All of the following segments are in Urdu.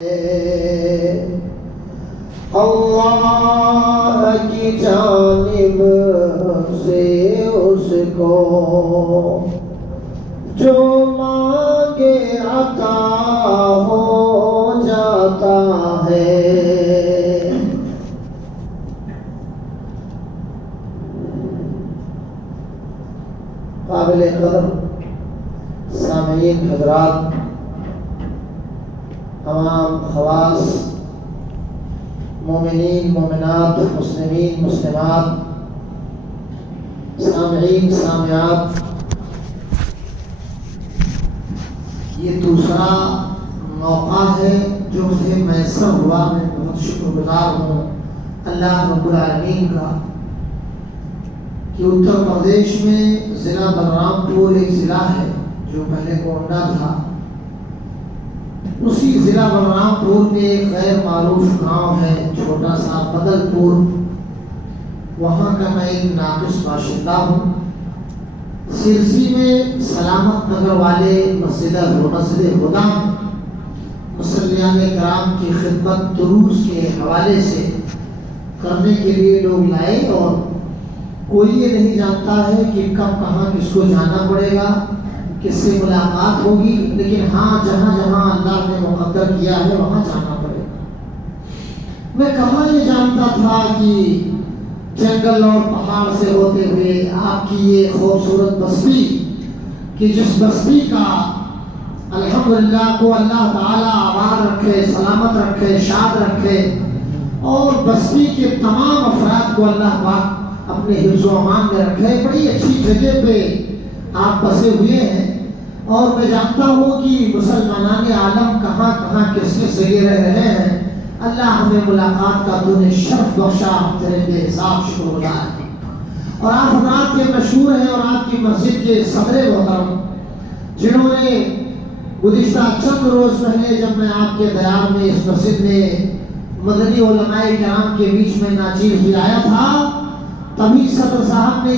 اللہ کی جانب سے اس کو جو مانگے عطا ہو جاتا ہے۔ قابل قدر سامعین حضرات، تمام خواص، مومنین مومنات، مسلمین مسلمات، سامعین سامعات، یہ دوسرا موقع ہے جو مجھے میسر ہوا۔ میں بہت شکر گزار ہوں اللہ رب العالمین کا کہ اتر پردیش میں ضلع بلرام پور ایک ضلع ہے جو پہلے گونڈا تھا، اسی ضلع بلرام پور میں ایک غیر معروف گاؤں ہے چھوٹا سا بدل پور، وہاں کا میں ایک ناقص باشندہ ہوں۔ سرسی میں سلامت نگر والے مسجد خدا مصلیان کرام کی خدمت دروس کے حوالے سے کرنے کے لیے لوگ لائے، اور کوئی یہ نہیں جانتا ہے کہ کب کہاں کس کو جانا پڑے گا، کس سے ملاقات ہوگی، لیکن ہاں جہاں جہاں اللہ نے مقدر کیا ہے وہاں جانا پڑے گا۔ میں کہاں یہ جانتا تھا کہ جنگل اور پہاڑ سے ہوتے ہوئے آپ کی یہ خوبصورت بستی، کہ جس بستی کا الحمدللہ کو اللہ تعالیٰ آباد رکھے، سلامت رکھے، شاد رکھے، اور بستی کے تمام افراد کو اللہ پاک اپنے حفظ و امان میں رکھے۔ بڑی اچھی جگہ پہ آپ بسے ہوئے ہیں، اور میں جانتا ہوں کہ مسلمانان عالم کہاں کہاں کس کس جگہ رہ رہے ہیں۔ اللہ ہمیں ملاقات کا تو نے شرف بخشا، تیرے بے حساب شکر گزار ہیں۔ اور آپ حضرات کے مشہور ہیں، اور آپ کی مسجد کے صدر محترم جنہوں نے گزشتہ چند روز پہلے جب میں آپ کے دیار میں اس مسجد میں مدنی علماء کرام کے بیچ میں ناچیز دلایا تھا، تبھی صدر صاحب نے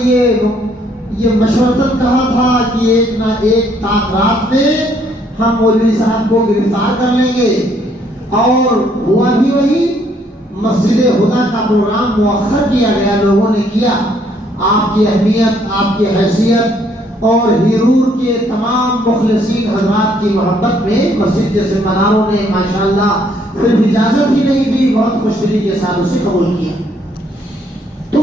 یہ مشورتاً کہا تھا کہ ایک نہ ایک تاک رات میں ہم مولوی صاحب کو گرفتار کر لیں گے، اور ہوا بھی وہی۔ مسجد خدا کا پروگرام مؤخر کیا گیا، لوگوں نے کیا۔ آپ کی اہمیت، آپ کی حیثیت اور ہیرور کے تمام مخلصین حضرات کی محبت میں مسجد کے ذمہ داروں نے ماشاءاللہ صرف اجازت ہی نہیں دی، بہت خوش دلی کے ساتھ اسے قبول کیا۔ تو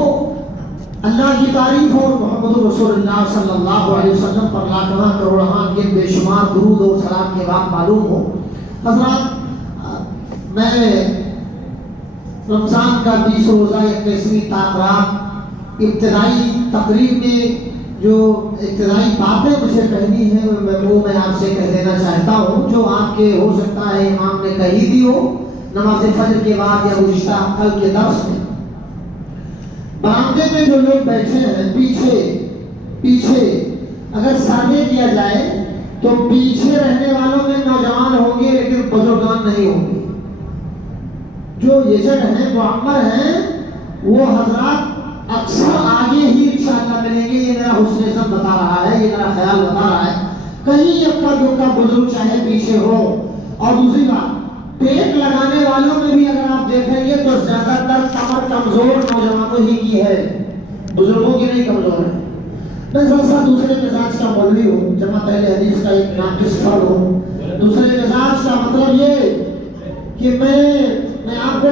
اللہ کی تعریف اور محمد رسول اللہ صلی اللہ علیہ وسلم پر لاکھواں کروڑواں کے بے شمار درود اور سلام کے بعد معلوم ہو حضرات، میں رمضان کا 20 روزہ 21ویں تاخرات ابتدائی تقریب میں جو ابتدائی باتیں مجھے کہنی ہیں وہ میں آپ سے کہہ دینا چاہتا ہوں، جو آپ کے ہو سکتا ہے امام نے کہی دی ہو نماز فجر کے بعد یا گزشتہ کل کے درس میں۔ برآمدے میں جو لوگ بیٹھے ہیں پیچھے اگر سروے کیا جائے تو پیچھے رہنے والوں میں نوجوان ہوں گے لیکن بزرگان نہیں ہوں گے۔ جو ایجنٹ ہیں، معمر ہیں، وہ حضرات اکثر آگے ہی انشاءاللہ ملیں گے۔ یہ میرا حسن ظن بتا رہا ہے، یہ میرا خیال بتا رہا ہے، کہیں اکا دکا بزرگ چاہے پیچھے ہو۔ اور دوسری بات، پیٹ لگانے والوں میں بھی اگر آپ دیکھیں گے تو زیادہ تر کمر کمزور نوجوانوں ہی کی ہے، بزرگوں کی نہیں کمزور ہے۔ میں ذرا دوسرے مزاج کا مولوی ہوں، جماعت اہل حدیث کا ایک ناقص فرد ہوں۔ دوسرے مزاج کا مطلب یہ کہ میں آپ کو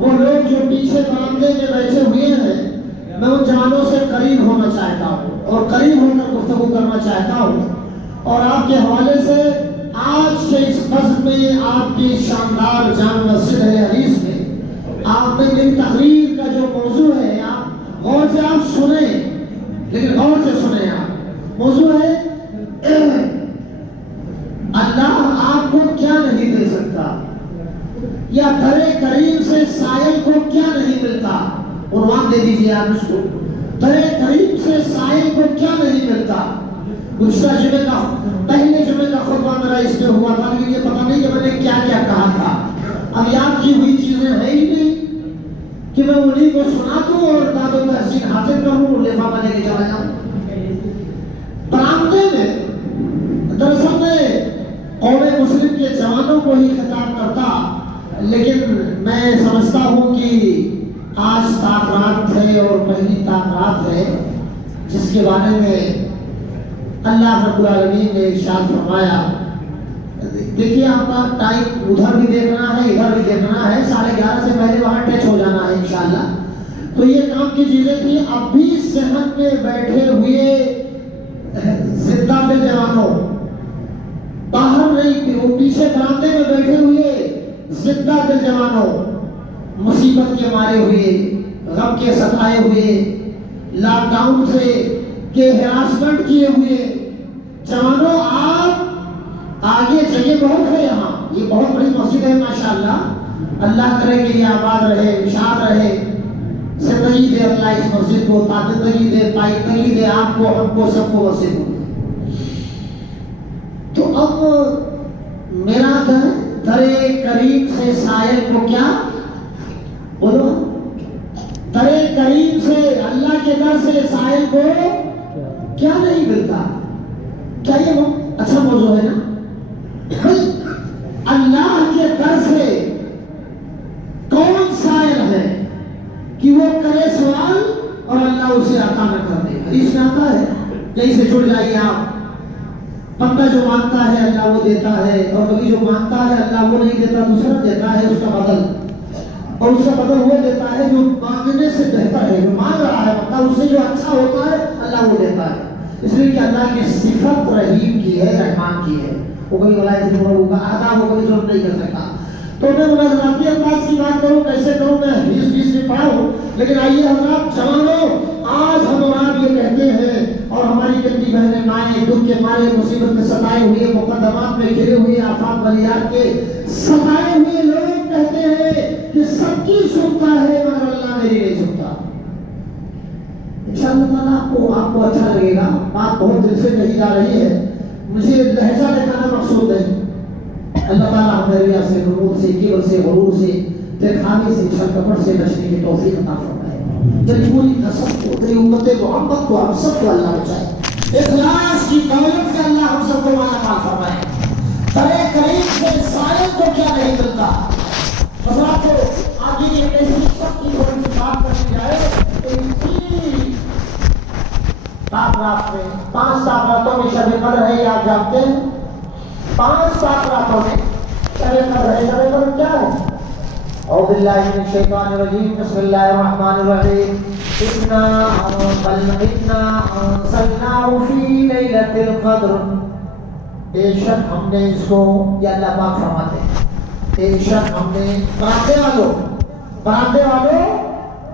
وہ لوگ جو پیچھے برآمدے میں بیٹھے ہوئے ہیں، میں ان جوانوں سے قریب ہونا چاہتا ہوں اور قریب ہو کر گفتگو کرنا چاہتا ہوں، اور آپ کے حوالے سے آج کے اس بزم میں، آپ کی شاندار جامع مسجد حدیث میں آپ نے میری تقریر کا جو موضوع ہے، آپ غور سے آپ سنیں، لیکن غور سے سنیں۔ آپ موضوع ہے اللہ آپ کو کیا نہیں دے سکتا، یا در کریم سے سائل کو کیا نہیں ملتا۔ عنوان دے دیجیے آپ اس کو، در کریم سے سائل کو کیا نہیں ملتا۔ گزشتہ جمعے کا پہلے جمعے کا خطبہ میرا اس پہ ہوا تھا، لیکن یہ پتہ نہیں کہ میں نے کیا کیا کہا تھا۔ اب یاد کی ہوئی چیزیں ہیں ہی نہیں کہ میں انہیں کو سنا دوں اور داد و تحسین حاصل کروں، لفافہ لے کے چلا جاؤں۔ برآمدے میں دراصل میں قوم مسلم کے جوانوں کو ہی خطاب کرتا لیکن میں سمجھتا ہوں کہ آج تاخرات ہے اور پہلی تاخرات ہے جس کے بارے میں اللہ رب العالمین نے ارشاد فرمایا. دیکھیے آپ کا ٹائم ادھر بھی دیکھنا ہے ادھر بھی دیکھنا ہے, 11:30 سے پہلے وہاں ٹچ ہو جانا ہے انشاءاللہ. تو یہ کام کی چیزیں تھی. اب بھی صحت میں بیٹھے ہوئے زندہ کے جوانوں, باہر نہیں پیچھے برآمدے میں بیٹھے ہوئے زندہ کے جوانوں, مصیبت کے مارے ہوئے, غم کے ستائے ہوئے, لاک ڈاؤن سے کے ہراسمنٹ کیے ہوئے جوانوں, آپ آگے جگہ بہت ہے. یہاں یہ بہت بڑی مسجد ہے ماشاءاللہ. اللہ کرے کہ یہ آباد رہے, نشاد رہے, زندگی دے اللہ اس مسجد کو, طاقتگی دے, پائیدگی دے آپ کو, ہم کو, سب کو وسیع ہو. تو اب میرا در کریم سے سائل کو کیا بولو, در کریم سے اللہ کے در سے سائل کو کیا نہیں ملتا. کیا یہ اچھا موضوع ہے نا؟ اللہ کے در سے کون سائل ہے کہ وہ کرے سوال اور اللہ اسے عطا نہ کر دے. حدیث میں آتا ہے, یہیں سے جڑ جائیے آپ. بندہ جو مانگتا ہے اللہ وہ دیتا ہے, اور کبھی جو مانگتا ہے اللہ وہ نہیں دیتا, دوسرا دیتا ہے اس کا بدل, اور اس کا بدل وہ دیتا ہے جو مانگنے سے بہتر ہے. جو مانگ رہا ہے بندہ اس سے جو اچھا ہوتا ہے اللہ وہ دیتا ہے. اس لیے کہ اللہ کی صفت رحیم کی ہے, رحمان کی ہے. وہ کوئی آدھا وہ کوئی ضرورت نہیں کر سکتا. تو میں مناظراتی انداز کی بات کروں, کیسے کروں, میں 20 میں پڑھا ہوں. لیکن آئیے حضرات جوانوں, آج ہم اور آپ یہ کہتے ہیں, اور ہماری کتنی بہنیں مائیں دکھ کے مارے, مصیبت میں ستائے ہوئے, مقدمات میں گھرے ہوئے, آفات بلیات کے ستائے ہوئے لوگ کہتے ہیں کہ سب کی سنتا ہے مگر اللہ میری نہیں سنتا. انشاءاللہ تعالیٰ آپ کو اچھا لگے گا. بات بہت دل سے کہی جا رہی ہے, مجھے لہجہ دکھانا مقصود ہے. اللہ تعالیٰ ہمیں ریا سے, غرور سے, کبر سے, غرور سے, دکھانے سے, چھل کپٹ سے بچنے کی توفیق عطا فرمائے. تیری پوری نسب کو, تیری امت محمد کو, ہم سب کو اللہ بچائے. اخلاص کی دولت سے اللہ ہم سب کو مالا مال فرمائے. ترے قریب سے سائل کو کیا نہیں ملتا. حضرات کو آگے یہ ایسی سب کی تھوڑی سی بات کرنی جائے. اسی تاخرات میں 5 تاخراتوں میں شب قدر ہے, یہ آپ جانتے ہیں. 5 تاخراتوں میں شب قدر ہے. شب قدر کیا ہے؟ اعوذ باللہ من الشیطان الرجیم, بسم اللہ الرحمن الرحیم. انا انزلناہ فی لیلۃ القدر, بے شک ہم نے اس کو, یا اللہ پاک فرماتے ہیں, بے شک ہم نے, براتے والوں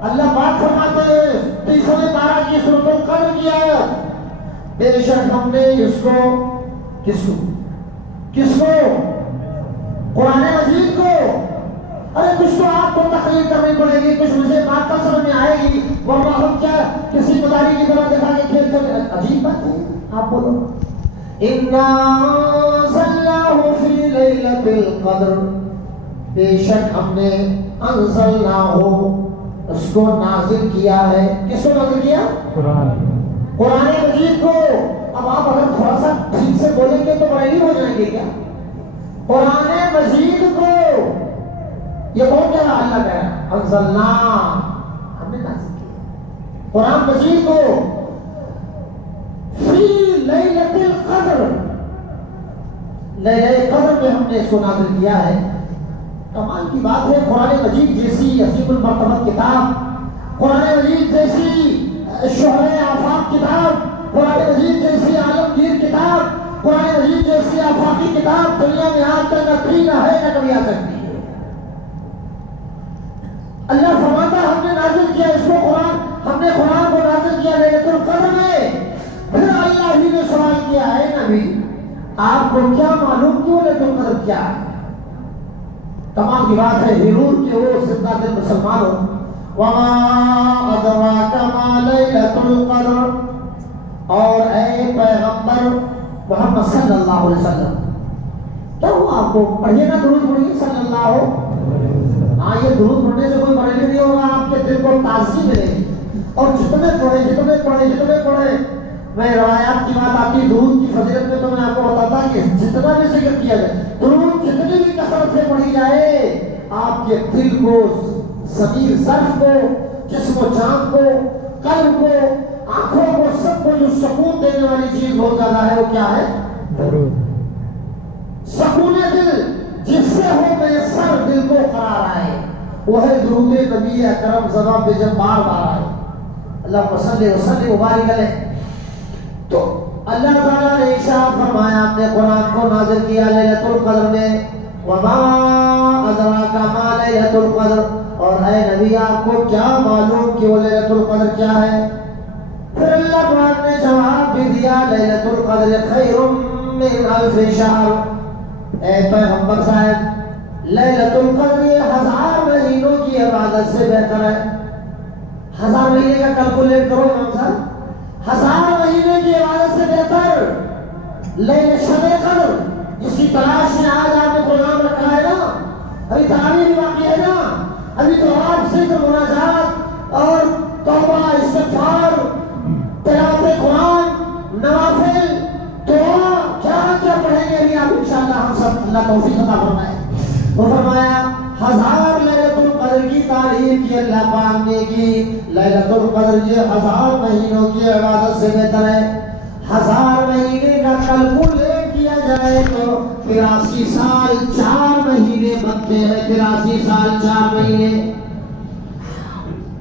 اللہ پاک فرماتے ہیں 30 پارہ کی سورۃ القدر کی آیت, بے شک ہم نے اس کو, کس کو قرآن مجید کو. ارے کچھ تو آپ کو تقریر کرنی پڑے گی, کچھ مجھے بات تو سمجھ میں آئے گی, ورنہ ہم کیا کسی مداری کی طرح دکھا کے کھیل چلے. عجیب بات ہے, آپ بولو. انا انزلناہ فی لیلۃ القدر, بے شک ہم نے انزلناہ اس کو نازل کیا ہے. کس کو نازل کیا؟ قرآن مجید کو. اب آپ اگر تھوڑا سا ٹھیک سے بولیں گے تو بڑے ہو جائیں گے کیا؟ قرآن مجید کو یہ کون کہہ رہا؟ اللہ کہہ رہا. انزلنا, ہم نے نازل کیا قرآن مجید کو فی لیلۃ القدر, لیلۃ قدر میں ہم نے اس کو نازل کیا ہے. کمال کی بات ہے, قرآن مجید جیسی عظیم المرتبت کتاب, قرآن مجید جیسی شہر آفاق کتاب, قرآن مجید جیسی عالمگیر کتاب, قرآن مجید جیسی آفاقی کتاب دنیا میں آج تک نہ تھی, نہ ہے, نہ کبھی آ سکتی ہے. اللہ فرماتا ہم نے نازل کیا اس کو قرآن, ہم نے قرآن کو نازل کیا لیلۃ القدر میں. پھر اللہ ہی نے سوال کیا ہے نبی, آپ کو کیا معلوم کیوں لیلۃ القدر کیا ہے؟ تمام کی بات ہے ضرور کہ وہ زندہ دل مسلمان ہو. وما ادراک ما لیلۃ القدر, اور اے پیغمبر محمد صلی اللہ علیہ وسلم, کیا ہوا آپ کو؟ پڑھیے نا درود پڑھیے صلی اللہ ہو. ہاں, یہ درود پڑھنے سے کوئی بریلی نہیں ہوگا, آپ کے دل کو تازگی ملے گی. اور جتنے پڑھے, میں روایات کی بات آتی درود کی فضیلت میں, تو میں آپ کو بتاتا کہ جتنا بھی ذکر کیا جائے, درود جتنی بھی کثرت سے پڑھی جائے آپ کے دل کو، ضمیر ظرف کو، جسم و جان کو، قلب کو، آنکھوں کو، سب کو جو سکون دینے والی چیز بہت زیادہ ہے، وہ کیا ہے؟ درود۔ سکون دل جس سے ہو میسر دل کو قرار آئے، وہ ہے درود نبی اکرم زبان پہ جب بار بار آئے، اللہ صلی وسلم مبارک علیہ۔ تو اللہ تعالیٰ نے ارشاد فرمایا، اپنے قرآن کو نازل کیا لیلۃ القدر میں، وما ادراک ما لیلۃ القدر، اور اے نبی آپ کو کیا معلوم کہ وہ لیلۃ القدر کیا ہے؟ پھر اللہ پاک نے جواب بھی دیا، لیلۃ القدر خیر من الف شہر۔ اے پیغمبر صاحب، لیلۃ القدر یہ 1000 مہینوں کی عبادت سے بہتر ہے۔ 1000 مہینے کا کیلکولیٹ کرو امام صاحب، 1000 مہینے کی عبادت سے بہتر لیلۃ شب قدر، جس کی تلاش میں آج آپ نے پروگرام رکھا ہے نا، ابھی تراویح بھی باقی ہے نا، ابھی تو آپ ذکر، مناجات اور توبہ، استغفار، تلاوت قرآن، نوافل، دعا، کیا کیا پڑھیں گے ابھی آپ انشاءاللہ ہم سب، اللہ توفیق عطا فرمائے۔ وہ فرمایا 1000 لیلۃ القدر کی تعریف کی اللہ پاک نے کی، لیلۃ القدر یہ 1000 مہینوں کی عبادت سے بہتر ہے۔ 1000 مہینے کا کیلکولیٹ کیا جائے تو 83 سال 4 مہینے بنتے ہیں، 83 سال 4 مہینے۔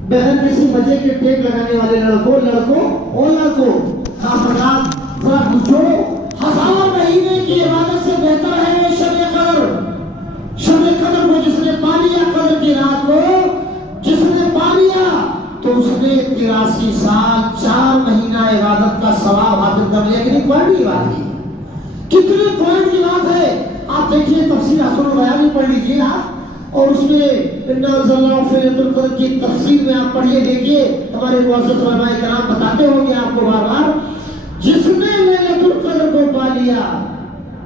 بہن کسی مزے کے ٹیک لگانے والے لڑکوں اور لڑکوں حافظات ذرا پوچھو، 1000 مہینے کی عبادت سے بہتر ہے شب قدر۔ شب قدر کو جس نے پا لیا، قدر کی رات کو جس نے پا لیا، تو اس نے 83 سال 4 مہینہ عبادت کا ثواب حاصل کر لیا۔ کتنی کوالٹی کی بات ہے، کتنے پوائنٹ کی بات ہے۔ آپ دیکھیے تفسیر حسن البیان بھی پڑھ لیجیے آپ، اور اس میں انا انزلناہ فی لیلۃ القدر کی تفسیر میں آپ پڑھیے، دیکھیے ہمارے معزز علماء کرام بتاتے ہوں گے آپ کو بار بار، جس نے لیلۃ القدر کو پا لیا،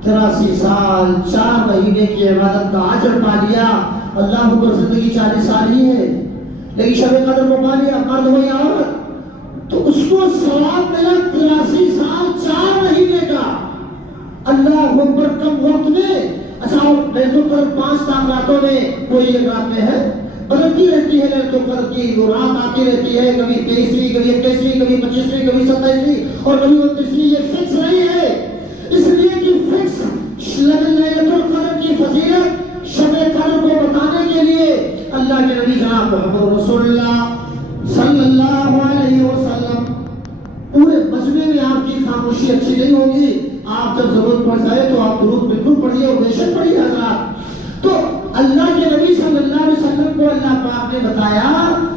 83 سال 4 مہینے کی عبادت کا اجر پا لیا۔ اللہ اکبر، زندگی 40 سال ہی ہے، لیکن شب قدر کو پا لیا، مرد ہو یا عورت، تو اس کو ثواب ملا 83 سال 4 مہینے کا۔ اللہ اکبر، کم وقت میں، اچھا لیلۃ القدر 5 راتوں میں کوئی ایک رات میں ہے، بدلتی رہتی ہے لیلۃ القدر کی، وہ رات آتی رہتی ہے، کبھی 23ویں، کبھی 21ویں، کبھی 25ویں، کبھی 27ویں، اور کبھی 29ویں، یہ فکس نہیں ہے۔ اس لیے کہ فکس لیلۃ القدر کی فضیلت شب قدر کو بتانے کے لیے اللہ کے نبی جناب محمد رسول اللہ صلی اللہ علیہ وسلم، پورے مجمع میں آپ کی خاموشی اچھی نہیں ہوگی، آپ جب ضرورت پڑ جائے تو آپ درود بالکل پڑھیے اور بے شک پڑھیے حضرات۔ تو اللہ کے نبی صلی اللہ علیہ وسلم کو اللہ پاک نے بتایا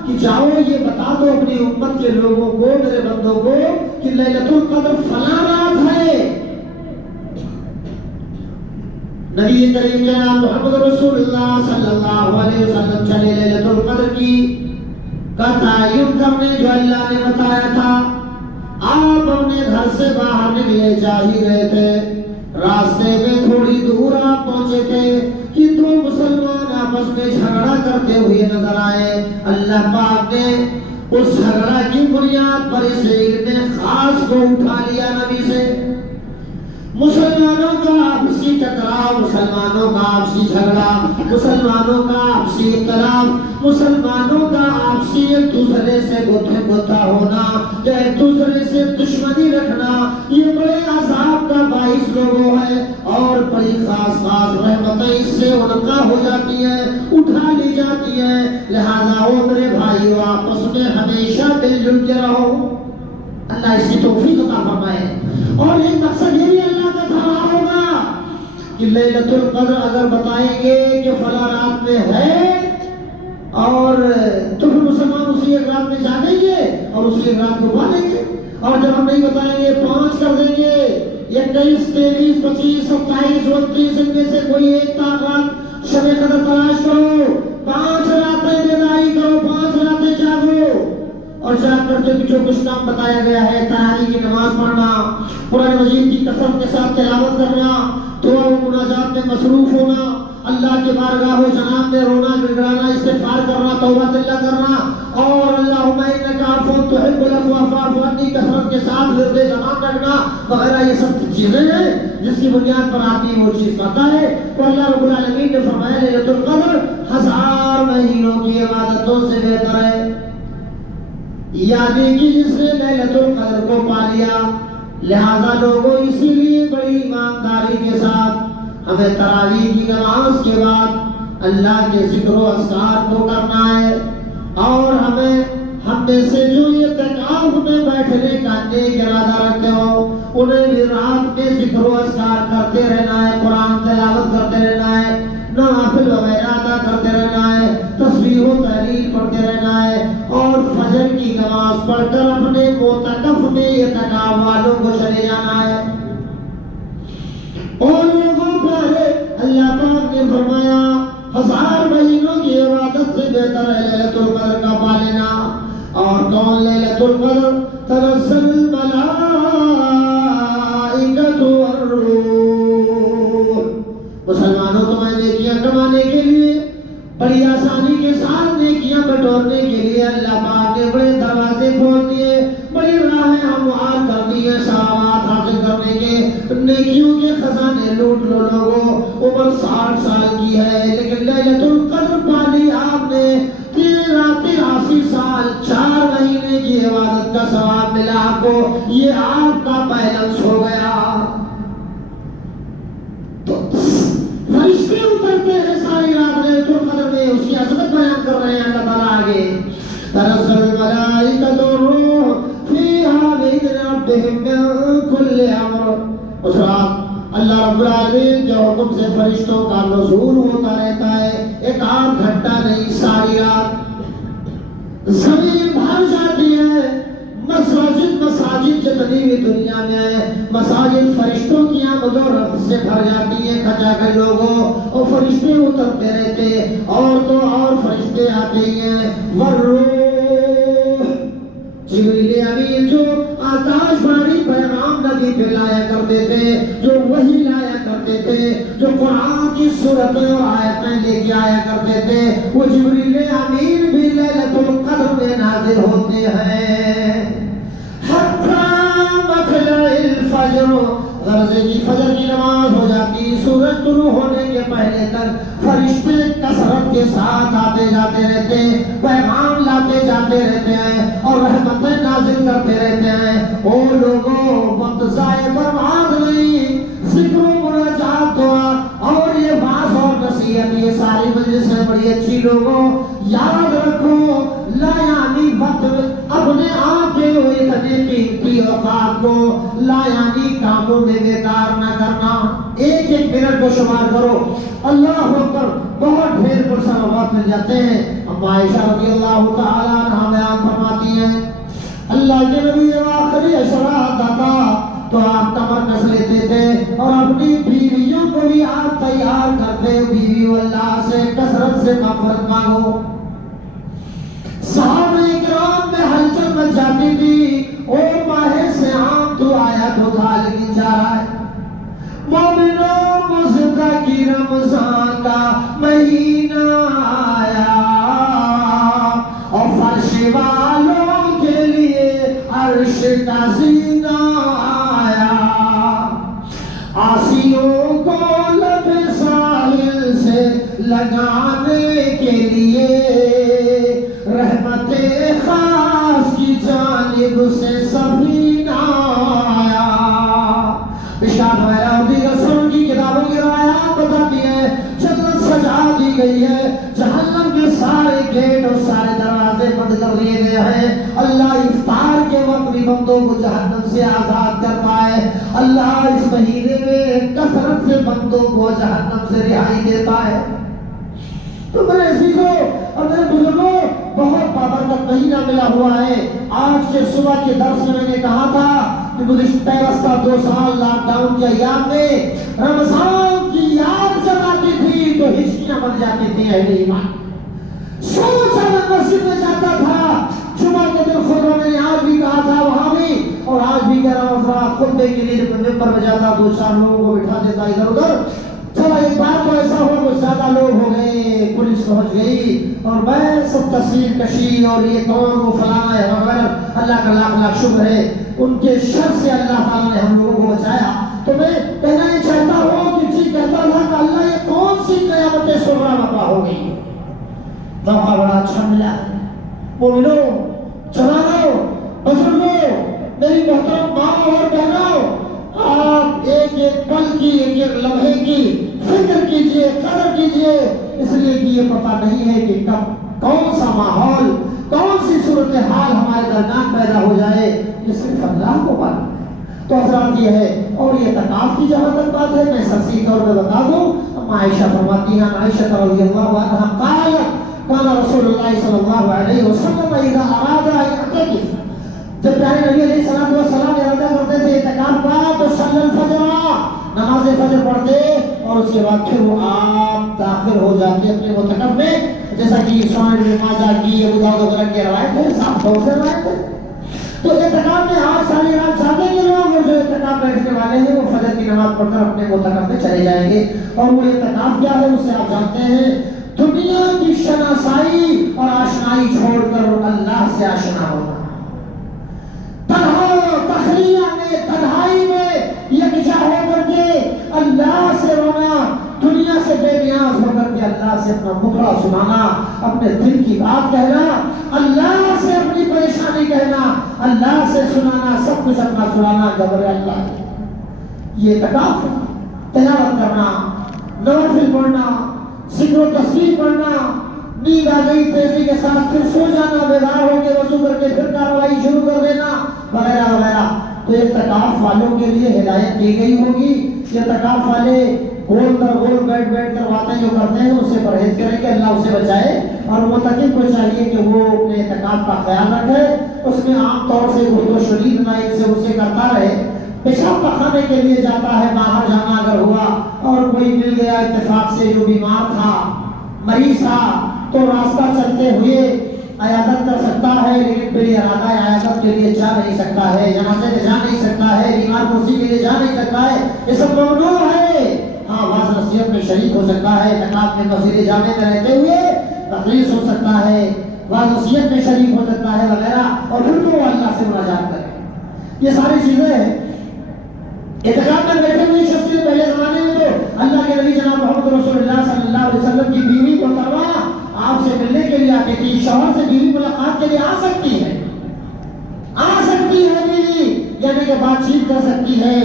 کہ جاؤ یہ بتا دو اپنی امت کے لوگوں کو، میرے بندوں کو، کہ لیلۃ القدر فلاں رات ہے۔ نبی کریم جناب محمد رسول اللہ صلی اللہ علیہ وسلم چلے لیلۃ القدر کی کا تعین کرنے، جو اللہ نے بتایا تھا۔ آپ اپنے گھر سے باہر نکلے، جا ہی رہے تھے، راستے میں تھوڑی دور آپ پہنچے تھے کہ 2 مسلمان آپس میں جھگڑا کرتے ہوئے نظر آئے۔ اللہ پاک نے اس جھگڑا کی بنیاد پر اس علم خاص کو اٹھا لیا نبی سے۔ مسلمانوں کا آپسی ٹکراؤ، مسلمانوں کا آپسی جھگڑا، مسلمانوں کا آپسی اختلاف، مسلمانوں کا آپسی ایک دوسرے سے گتھا ہونا یا ایک دوسرے سے دشمنی رکھنا، یہ بڑے عذاب کا باعث لوگوں ہے، اور بڑی خاص رحمتیں اس سے انقا ہو جاتی ہیں، اٹھا لی جاتی ہیں۔ لہذا وہ میرے بھائیو آپس میں ہمیشہ مل جل کے رہو، اللہ اس کی توفیق عطا فرمائے۔ اور ایک مقصد یہ بھی اللہ کا تھا ہوگا کہ لیلۃ القدر اگر بتائیں گے کہ فلاں رات میں ہے، اور تو پھر مسلمان اسی ایک رات میں جانیں گے اور اسی ایک رات کو پا لیں گے، اور جب ہم نہیں بتائیں گے 5 کر دیں گے، 21، 23، 25، 27، 29 ان میں سے کوئی ایک رات شب قدر تلاش کرو، 5 راتیں بیداری کرو، 5 راتیں جاگو، اور جاگ کر جو کچھ کام بتایا گیا ہے، تراویح کی نماز پڑھنا، قرآن مجید کی کثرت کے ساتھ تلاوت کرنا، دعا و مناجات میں مصروف ہونا، اللہ کے بارگاہ و جناب میں رونا گڑگڑانا، استغفار کرنا، توبہ اللہ کرنا، اور اللہم انک عفو تحب العفو فاعف عنی کثرت کے ساتھ ورد زمان رکھنا وغیرہ، یہ سب چیزیں ہیں جس کی بنیاد پر آدمی وہ چیز پاتا ہے۔ تو اللہ رب العالمین نے فرمایا لیلۃ القدر 1000 مہینوں کی عبادتوں سے بہتر ہے. یعنی کہ جس نے لیلۃ القدر کو پا لیا، لہذا لوگوں اسی لیے بڑی ایمانداری کے ساتھ ہمیں تراویح کی نماز کے بعد اللہ کے ذکر و اذکار کو کرنا ہے، اور ہم میں سے جو اعتکاف میں بیٹھنے کا نیک ارادہ رکھتے ہو انہیں بھی رات میں ذکر و اذکار کرتے رہنا ہے، قرآن تلاوت کرتے رہنا ہے، نوافل وغیرہ ادا کرتے رہنا ہے، تسبیح و تحلیل پڑھتے رہنا ہے، اور فجر کی نماز پڑھ کر اپنے معتکف میں اعتکاف والوں کو چلے جانا ہے. اور لوگوں پر اللہ پاک نے فرمایا 1000 مہینوں کی عبادت سے بہتر ہے لیلۃ القدر کا پا لینا. اور کون لیلۃ القدر؟ تنزل الملائکۃ والروح. مسلمانوں تمہیں نیکیاں کمانے کے لیے، بڑی آسانی کے ساتھ نیکیاں بٹورنے کے لیے اللہ پاک نے بڑے دروازے کھول دیے، بڑی راہیں ہموار کر دی ہیں ثوابات حاصل کرنے کے. نیکیوں کے خزانے لوٹ لو لوگوں. عمر 60 سال کی ہے لیکن لیلۃ القدر پا لی آپ نے. 83 سال 4 مہینے کی عبادت کا ثواب ملا آپ کو. یہ آپ کا بیلنس ہو گیا. تو فرشتے اترتے ہیں ساری رات لیلۃ القدر میں، اس کی عظمت بیان کر رہے ہیں اللہ تعالیٰ آگے. تنزل الملائکۃ والروح فیہا بإذن ربہم من کل امر. اس رات اللہ رب العالمین کے حکم سے فرشتوں کا نزول ہوتا رہتا ہے. 1 گھنٹہ نہیں، ساری رات. زمین بھر جاتی ہے. مساجد جتنی بھی دنیا میں ہے، مساجد فرشتوں کی آمد و رفت سے بھر جاتی ہیں کھچا کر لوگوں، اور فرشتے اترتے رہتے، اور تو اور فرشتے آتے ہیں. والروح، جبریل امین جو آکاش بانی پیغام نبی پہ لایا کرتے تھے، جو وحی لایا کرتے تھے، جو قرآن کی سورتیں اور آیتیں لے کے آیا کرتے تھے، وہ جبریل امین بھی لیلۃ القدر میں نازل ہوتے ہیں. حتی مطلع الفجر، غرض کی فجر کی نماز ہو جاتی، سورج طلوع ہونے کے پہلے تک فرشتے کثرت کے ساتھ آتے جاتے رہتے ہیں، پیغام لاتے جاتے رہتے ہیں، اور رحمتیں نازل کرتے رہتے ہیں. او لوگوں، وقت ضائع برباد نہیں. ذکر و مناجات دعا اور یہ باز اور نصیحت، یہ ساری مجلسیں بڑی اچھی. لوگوں یاد رکھو، لا یعنی وقت اپنے آپ کے ہوئے قیمتی اوقات کو لا یعنی کاموں میں بیکار نہ کرنا. ایک منٹ کو شمار کرو، اللہ اکبر، بہت ڈھیر پر ثوابات مل جاتے ہیں. ام عائشہ رضی اللہ تعالیٰ عنہا بیان فرماتی ہیں اللہ کے نبی آخری اشراط آتا تو آپ تمرکز لیتے تھے اور اپنی بیویوں کو بھی آپ تیار کرتے. بیویوں اللہ سے کثرت سے مغفرت مانگو. صحابہ کرام میں ہلچل مچ جاتی تھی، اور ماہ سیام تو آیا تو تھا لیکن جا رہا ہے. مومنوں مصدقی رمضان کا مہینہ آیا، اور فرش والوں کے لیے عرش کا زینہ آیا. عاصیوں کو لب ساحل سے لگانے کے لیے رحمت خاص کی جانب سے سفینہ آیا. مشکات وغیرہ اور دیگر سن کی کتابوں کی روایات بتاتی ہیں جنت سجا دی گئی ہے، جہنم کے سارے گیٹ اور سارے دروازے بند کر لیے گئے ہیں. اللہ افطار کے وقت بھی بندوں کو جہنم سے آزاد کرتا ہے. اللہ اس مہینے میں کثرت سے بندوں کو جہنم سے رہائی دیتا ہے. تو میرے عزیزوں اور میرے بزرگوں، بہت بابرکت مہینہ ملا ہوا ہے. آج کے صبح کے درس میں نے کہا تھا کہ گزشتہ 2 سال لاک ڈاؤن کے ایام میں رمضان کی یاد جب آتی تھی تو ہچکیاں بن جاتی تھی اہل ایمان. سوچا میں مسجد میں جاتا تھا جمعہ کے دن، خطبہ میں نے آج بھی کہا تھا وہاں بھی، اور آج بھی کہہ رہا ہوں، خطبے کے لیے ممبر پہ جاتا 2-4 لوگوں کو بٹھا دیتا ادھر ادھر. چلا ایک بار تو ایسا ہوا کہ زیادہ لوگ ہو گئے، پولیس پہنچ گئی، اور میں سب تصویر کشی اور یہ کون وہ فلانا ہے وغیرہ. اللہ کا لاکھ لاکھ شکر ہے، ان کے شر سے اللہ تعالیٰ نے ہم لوگوں کو بچایا. تو میں کہنا یہ چاہتا ہوں کہ جی کہتا تھا کہ اللہ یہ کون سی قیامت صغریٰ برپا ہو گئی. موقع بڑا اچھا ملا ہے۔ مومنوں، جوانوں، بزرگوں، میری محترم ماں اور بہنوں، آپ ایک ایک پل کی، ایک ایک لمحے کی فکر کیجئے، قدر کیجئے، اس لیے کہ یہ پتہ نہیں ہے کہ کب کون سا ماحول، کون سی صورتحال ہمارے درمیان پیدا ہو جائے، یہ صرف اللہ کو معلوم ہے۔ تو حضرات یہ ہے، اور یہ اعتکاف کی جہاں تک بات ہے، میں شخصی طور پہ بتا دوں، عائشہ فرماتی ہیں، عائشہ رضی اللہ عنہا قالت قال رسول اللہ صلی اللہ علیہ وسلم اذا اراد ان يعتكف، جب پیارے نبی علیہ الصلوۃ والسلام ارادہ کرتے تھے اعتکاف کا تو صلی الفجر، نماز فجر پڑھتے اور اس کے بعد پھر وہ آپ داخل ہو جاتے اپنے معتکف میں، جیسا کہ سنن ابن ماجہ کی، ابو داؤد وغیرہ کی روایت ہے، صاف طور سے روایت ہے۔ تو اعتکاف میں آج ساری رات جاگیں گے لوگ، اور جو اعتکاف بیٹھنے والے ہیں وہ فجر کی نماز پڑھ کر اپنے معتکف میں چلے جائیں گے۔ اور وہ اعتکاف کیا ہے، اسے آپ جانتے ہیں، دنیا کی شناسائی اور آشنائی چھوڑ کر اللہ سے آشنا ہونا، تنہائی میں یکجا ہو کر کے اللہ سے رونا، دنیا سے بے نیاز ہو کر کے اللہ سے اپنا مکرا سنانا، اپنے دل کی بات کہنا، اللہ سے اپنی پریشانی کہنا، اللہ سے سنانا، سب کچھ اپنا سنانا گبر اللہ کی، یہ اعتکاف ہے۔ تلاوت کرنا، نوافل پڑھنا، ذکر و تسبیح پڑھنا، نیند آ گئی تیزی کے ساتھ پھر سو جانا، بیدار ہو کے وضو کر کے پھر کارروائی شروع کر دینا، وغیرہ وغیرہ۔ تو اعتکاف والوں کے لیے ہدایت دی گئی ہوگی، اعتکاف والے گول بیٹھ کر باتیں جو کرتے ہیں اس سے پرہیز کریں کہ اللہ اسے بچائے، اور معتکف کو چاہیے کہ وہ اپنے اعتکاف کا خیال رکھے، اس میں عام طور سے اردو شریف نہ ایک سے اسے کرتا رہے، پیشاب پخانے کے لیے جاتا ہے، باہر جانا اگر ہوا اور کوئی مل گیا اتفاق سے جو بیمار تھا، مریض تھا، تو راستہ چلتے ہوئے عیادت کر سکتا ہے، لیکن بے ارادہ عیادت کے لیے جا نہیں سکتا ہے، جنازے میں جا نہیں سکتا ہے، بیمار کرسی کے لیے جا نہیں سکتا ہے، یہ سب ممنوع ہے۔ ہاں، بعض نصیحت میں شریک ہو سکتا ہے، اعتکاف میں مسجد جامع میں رہتے ہوئے تقریر سن سکتا ہے، بعض نصیحت میں شریک ہو سکتا ہے وغیرہ، اور پھر تو وہ اللہ سے مناجات کرے۔ یہ ساری چیزیں ہیں۔ اعتکاف میں بیٹھے ہوئے شخص کے پہلے زمانے میں تو اللہ کے نبی جناب محمد رسول اللہ صلی اللہ علیہ وسلم کی بیوی محترمہ آپ سے ملنے کے لیے آتی تھی، شوہر سے بیوی ملاقات کے لیے آ سکتی ہے بیوی، یعنی کہ بات چیت کر سکتی ہے،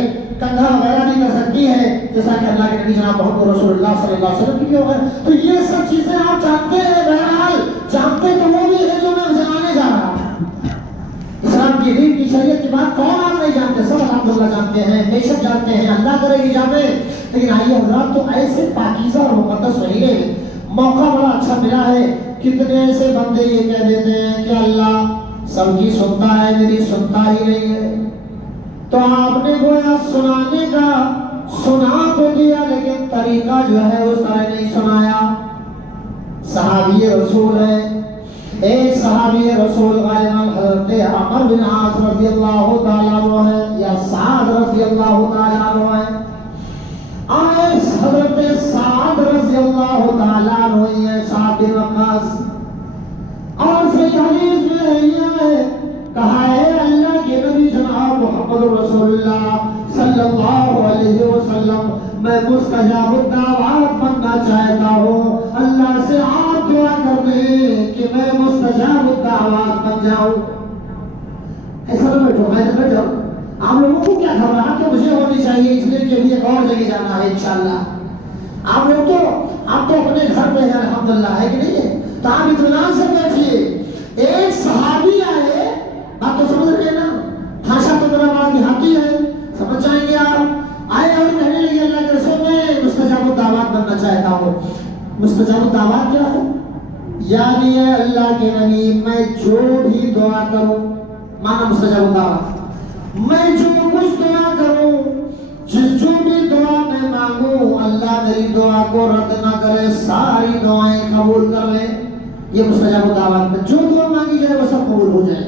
کندھا وغیرہ بھی کر سکتی ہے، جیسا کہ اللہ کے نبی جناب محمد رسول اللہ صلی اللہ علیہ وسلم کی وغیرہ۔ تو یہ سب چیزیں آپ جانتے ہیں، بہرحال جانتے تو وہ بھی ہے جو میں جانانے جا رہا ہوں۔ اسلام کی دین کی شریعت کی بات کون آپ نہیں جانتے، سب الحمدللہ جانتے ہیں، بے شک جانتے ہیں، اللہ کرے گی جانے۔ لیکن آئیے حضرات، تو ایسے پاکیزہ اور مقدس مہینے میں موقع بڑا اچھا ملا ہے، کتنے ایسے بندے یہ کہہ دیتے ہیں کہ اللہ سب کی سنتا ہے، میری سنتا ہی نہیں ہے۔ تو آپ نے گویا سنانے کا سنا تو دیا، لیکن طریقہ جو ہے اس طرح نہیں سنایا۔ صحابی رسول ہے، ایک صحابی رسول غالباً حضرت عمر بن عاص رضی اللہ تعالیٰ عنہ ہے، یا سعد رضی اللہ تعالیٰ عنہ ہے، اور حضرت سعد رضی اللہ تعالیٰ عنہ ہے، سعد بن وقاص۔ اور صحیح حدیث میں یہ ہے کہا ہے، اللہ کے نبی جناب محمد رسول اللہ صلی اللہ علیہ وسلم، میں مستجاب الدعوات بننا چاہتا ہوں، اللہ سے آپ دعا کر دیں کہ میں مستجاب الدعوات بن جاؤں۔ ایسا نہ بیٹھو، میں بیٹھ جاؤں، آپ لوگوں کو کیا خبر کہ مجھے ہونی چاہیے، اس لیے کہ ایک اور جگہ جانا ہے انشاءاللہ۔ آپ لوگ آپ تو اپنے گھر پہ ہیں الحمدللہ، ہے کہ نہیں ہے؟ تو آپ اطمینان سے بیٹھیے۔ ایک صحابی آئے، آپ تو سمجھ رہے ہیں نا، بھاشا تو میرا بات دیہاتی ہے، سمجھ جائیں گے آپ۔ آئے اور کہنے لگے اللہ کے رسول، میں مستجاب الدعوات بننا چاہتا ہوں۔ مستجاب الدعوات کیا ہے؟ یعنی اے اللہ کے نبی، میں جو بھی دعا کروں، مانا مستجاب الدعوات، میں جو کچھ دعا کروں، جو بھی دعا میں مانگوں، اللہ میری دعا کو رد نہ کرے، ساری دعائیں قبول کر لے۔ یہ مستجاب الدعوات میں جو دعا مانگی جائے وہ سب قبول ہو جائے۔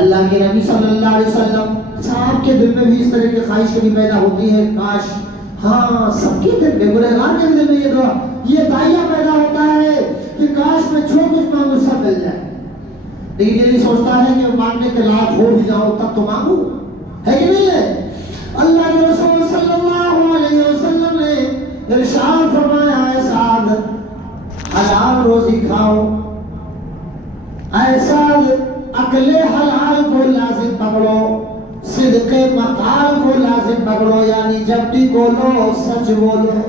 اللہ کے نبی صلی اللہ علیہ وسلم، آپ کے دل میں بھی اس طرح کی خواہش کبھی پیدا ہوتی ہے، کاش، ہاں سب کے دل میں، گنہگار کے دل میں یہ دعا، یہ دائیا پیدا ہوتا ہے کہ کاش میں جو کچھ مانگوں سب مل جائے، لیکن یہ نہیں سوچتا ہے کہ مانگنے کے لائق ہو بھی جاؤں تب تو مانگوں، ہے کہ نہیں ہے؟ اللہ کے رسول صلی اللہ علیہ وسلم نے ارشاد فرمایا ہے، سعد الا حلال روزی کھاؤ، ایسا عقل حلال کو لازم پکڑو، صدق مقال کو لازم پکڑو، یعنی جب بھی بولو سچ بولو،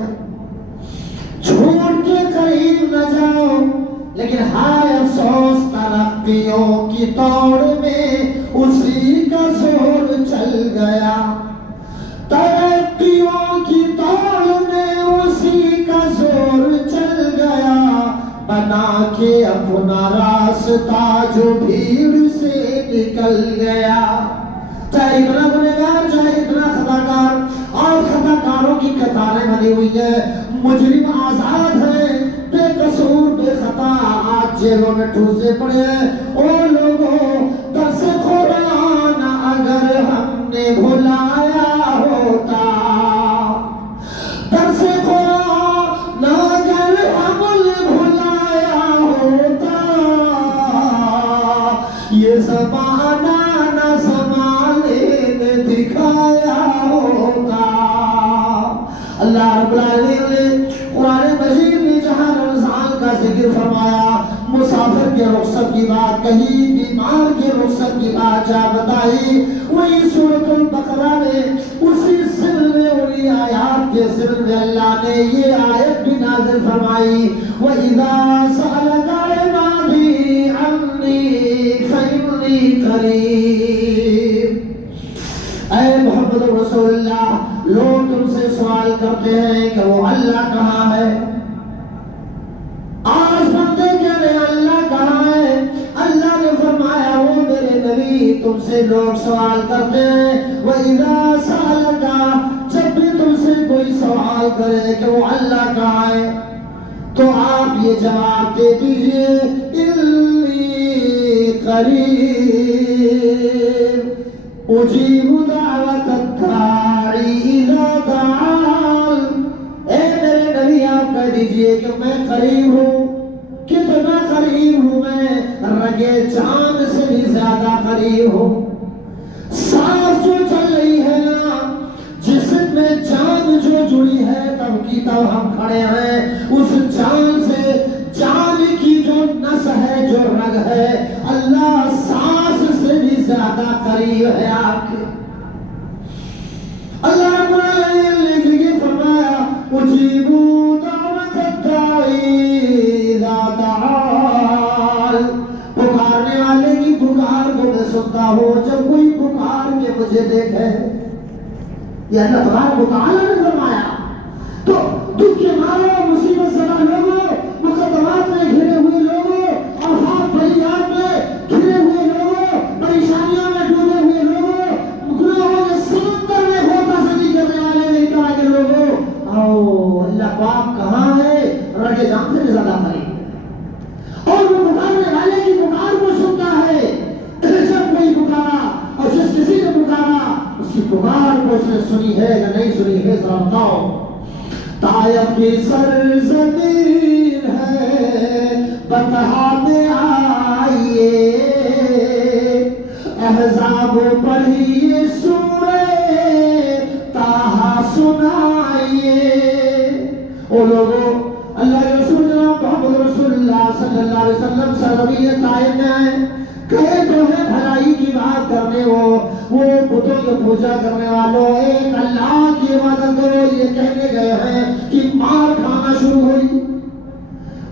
جھوٹ کے قریب نہ جاؤ۔ لیکن ہائے افسوس ترقیوں کی توڑ میں اسی کا زور چل گیا، ترقیوں کی توڑ میں اسی کا زور چل گیا، بنا کے اپنا راستہ جو بھیڑ سے نکل گیا۔ چاہے اتنا گنہگار، چاہے اتنا خطاکار، اور خطاکاروں کی قطاریں بنی ہوئی ہیں، مجرم آزاد ہیں، بے قصور بے خطا آج جیلوں میں ٹھوسے پڑے ہیں۔ او لوگوں، درس قرآن اگر ہم نے بھلایا ہوتا، درس قرآن اگر ہم نے بھلایا ہوتا، یہ زمانہ نہ سنبھالے نے دکھایا ہوتا۔ اللہ رب العالمین نے قرآن مجید میں جہاں رمضان کا ذکر فرمایا، مسافر کے رخصت کی بات کہی، بیمار کے رخصت کی بات جا بتائی، وہی سورۃ البقرہ میں اسی ضمن میں انہی آیات کے ضمن میں اللہ نے یہ آیت بھی نازل فرمائی، وَإِذَا سَأَلَكَ عِبَادِي عَنِّي فَإِنِّي قَرِيبٌ۔ اے محمد رسول اللہ، لوگ تم سے سوال کرتے ہیں کہ وہ اللہ کہاں ہے؟ آج بندے کہہ رہے ہیں اللہ کہاں ہے؟ اللہ نے فرمایا وہ میرے نبی تم سے لوگ سوال کرتے ہیں، وَإِذَا سَأَلَكَ، جب بھی تم سے کوئی سوال کرے کہ وہ اللہ کہاں ہے تو آپ یہ جواب دے دیجئے، إِنِّي قَرِيبٌ اجیب دعوت الداعی اذا دعان۔ اے میرے نبی آپ کہہ دیجئے کہ میں قریب ہوں، کتنا قریب ہوں، میں رگے چاند سے بھی زیادہ قریب ہوں۔ سانس جو چل رہی ہے نا، جسم میں جان جو جڑی ہے تب کی تب ہم کھڑے ہیں، اس جان سے، جان کی جو نس ہے، جو رگ ہے، اللہ سانس سے بھی زیادہ قریب ہے آپ کے۔ اللہ رب العالمین نے فرمایا اجیبوا دعوت الداعی اذا دعان، پکارنے والے کی پکار کو میں سنتا ہوں جب کوئی پکار کے مجھے دیکھے۔ یہ اللہ تبارک و تعالیٰ نے فرمایا۔ تو دکھ کے مارے، مصیبت زدہ لوگوں، مقدمات میں گھرے ہوئے لوگوں، آفات بلیات میں گھرے ہوئے لوگوں، پریشانیوں میں ڈوبے ہوئے لوگوں، گناہوں کے سمندر میں غوطہ زنی کرنے والے نہیں طرح کے لوگوں، آؤ اللہ پاک کہاں ہے؟ رگ جان سے بھی زیادہ قریب، اور وہ پکارنے والے کی پکار کو سنتا ہے۔ جب کوئی پکارا اور جس کسی نے پکارا اس کی پکار کو اس نے سنی ہے یا نہیں سنی ہے، ذرا بتاؤ۔ طائف کی سرزمین ہے بطحا میں آئیے، احزاب پڑھیے سورہ طٰہٰ سنائیے۔ او لوگوں، اللہ کے رسول جناب محمد رسول اللہ صلی اللہ علیہ وسلم سرزمین طائف میں آئے، کہے تو ہے بھلائی کی بات کرنے، وہ بتوں کی پوجا کرنے والوں، ایک اللہ کی عبادت کرو، یہ کہنے گئے ہیں کہ مار کھانا شروع ہوئی،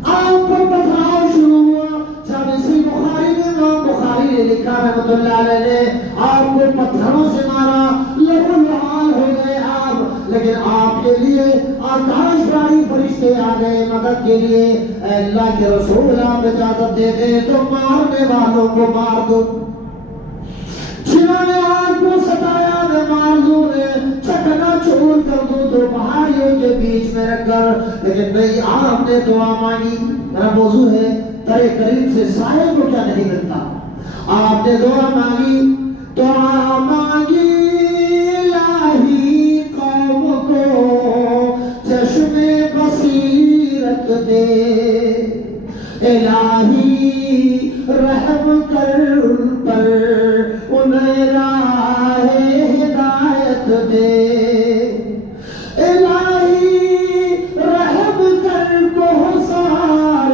آپ پر پتھراؤ شروع ہوا۔ جب اسی بخاری میں امام بخاری نے لکھا رحمۃ اللہ علیہ نے آپ کو پتھروں سے مارا، لہو لعاب ہو گئے آپ، لیکن آپ کے لیے آکاش باری فرشتے آ گئے مدد کے لیے۔ اے اللہ کے رسول، آپ اجازت دے دیں تو مارنے والوں کو مار دو، جنہوں نے آپ کو ستایا میں مار دوں، چکنا چور کر دوں دو پہاڑیوں کے بیچ میں رکھ کر، لیکن نہیں، آپ نے دعا مانگی۔ میرا موضوع ہے ترے قریب سے سائے کو کیا نہیں ملتا۔ آپ نے دعا مانگی، دعا مانگی الہی قوم کو چشم بصیرت دے، الہی رحم کر ان پر، انہیں راہ ہدایت دے، الہی رحم کر کوہسار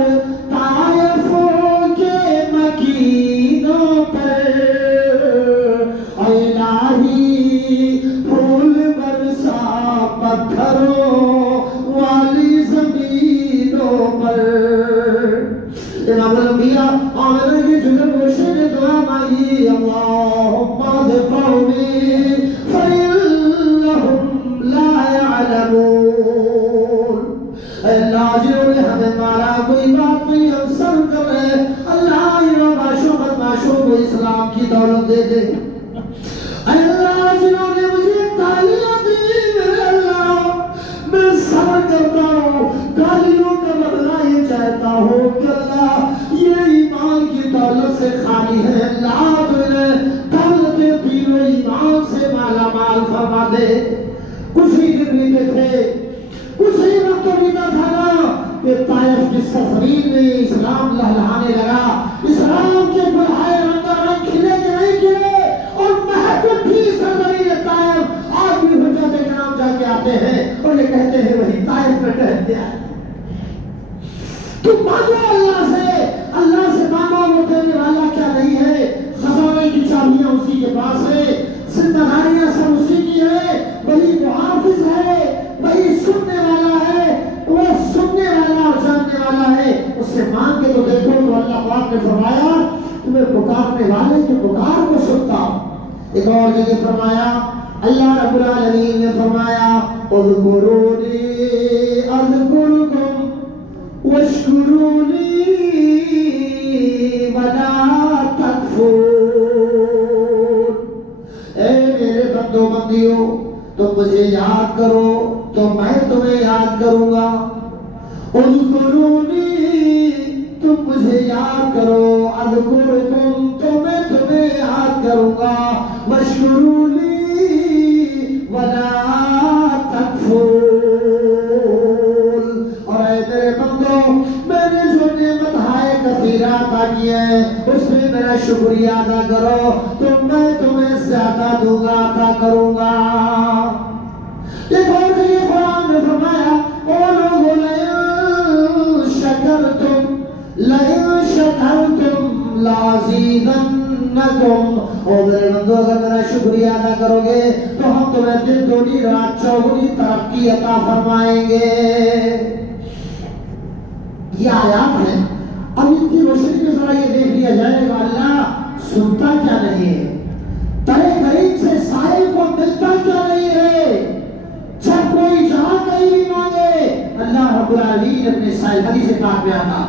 امام الانبیاء عامر کی جگر گوشے نے دعا مانگی اللہم اغفر قومی فإنہم لا يعلمون اے اللہ جنہوں نے ہمیں مارا کوئی بات نہیں ہم سر کر رہے اللہ انہوں معشوق بدماشوں کو اسلام کی دولت دے دے اے اللہ جنہوں نے مجھے گالیاں دی میرے اللہ میں صبر کرتا ہوں گالیوں کا بدلہ یہ چاہتا ہوں کہ اللہ یہ ایمان کی دولت سے خالی ہے اللہ تو انہیں دولت دین و ایمان سے مالا مال فرما دے کچھ ہی دن نہیں تھے کچھ ہی وقت نہیں تھا کہ طائف کی سرزمین میں اسلام لہلہانے لگا اسلام کے گلہائے رنگارنگ کھلے کے نہیں کھلے اور مہک اٹھی سرزمین طائف آج بھی حجت کرام جا کے آتے ہیں اور یہ کہتے ہیں وہی طائف میں ٹہلتے ہیں تم مانگو اللہ سے مانگو وہ دینے والا کیا نہیں ہے خزانے کی چابیاں اسی کے پاس ہے زندگانیاں سب اسی کی ہے وہی محافظ ہے وہی سننے والا ہے وہ سننے والا اور جاننے والا ہے اس سے مانگ کے تو دیکھو تو اللہ پاک نے فرمایا تمہیں پکارنے والے کے پکار کو سنتا ایک اور جگہ فرمایا اللہ رب العالمین نے فرمایا اذکرونی اذکرکم واشکرونی ولا تکفرون اے میرے بندو بندیوں تم مجھے یاد کرو تو میں تمہیں یاد کروں گا اذکرونی تم مجھے یاد کرو اذکرکم تو میں تمہیں یاد کروں گا واشکرونی ولا تکفرون اور اے میرے بندو میں نے جو نعمت ہائے کثیرہ عطا کی ہے اس میں میرا شکریہ ادا کرو تو میں تمہیں زیادہ دوں گا عطا کروں گا ایک اور جگہ قرآن نے فرمایا قولوا لئن شکرتم لازیدنکم اور میرے بندو اگر میرا شکریہ ادا کرو گے تو ہم تمہیں دن دونی رات چوگنی ترقی عطا فرمائیں گے یہ آیات ہیں اب ان کی روشنی میں ذرا یہ دیکھ لیا جائے گا اللہ سنتا کیا نہیں ہے ترے قریب سے سائل کو ملتا کیا نہیں ہے جب کوئی جہاں کہیں بھی مانگے اللہ رب العالمین اپنے سائل حدیث پاک میں آتا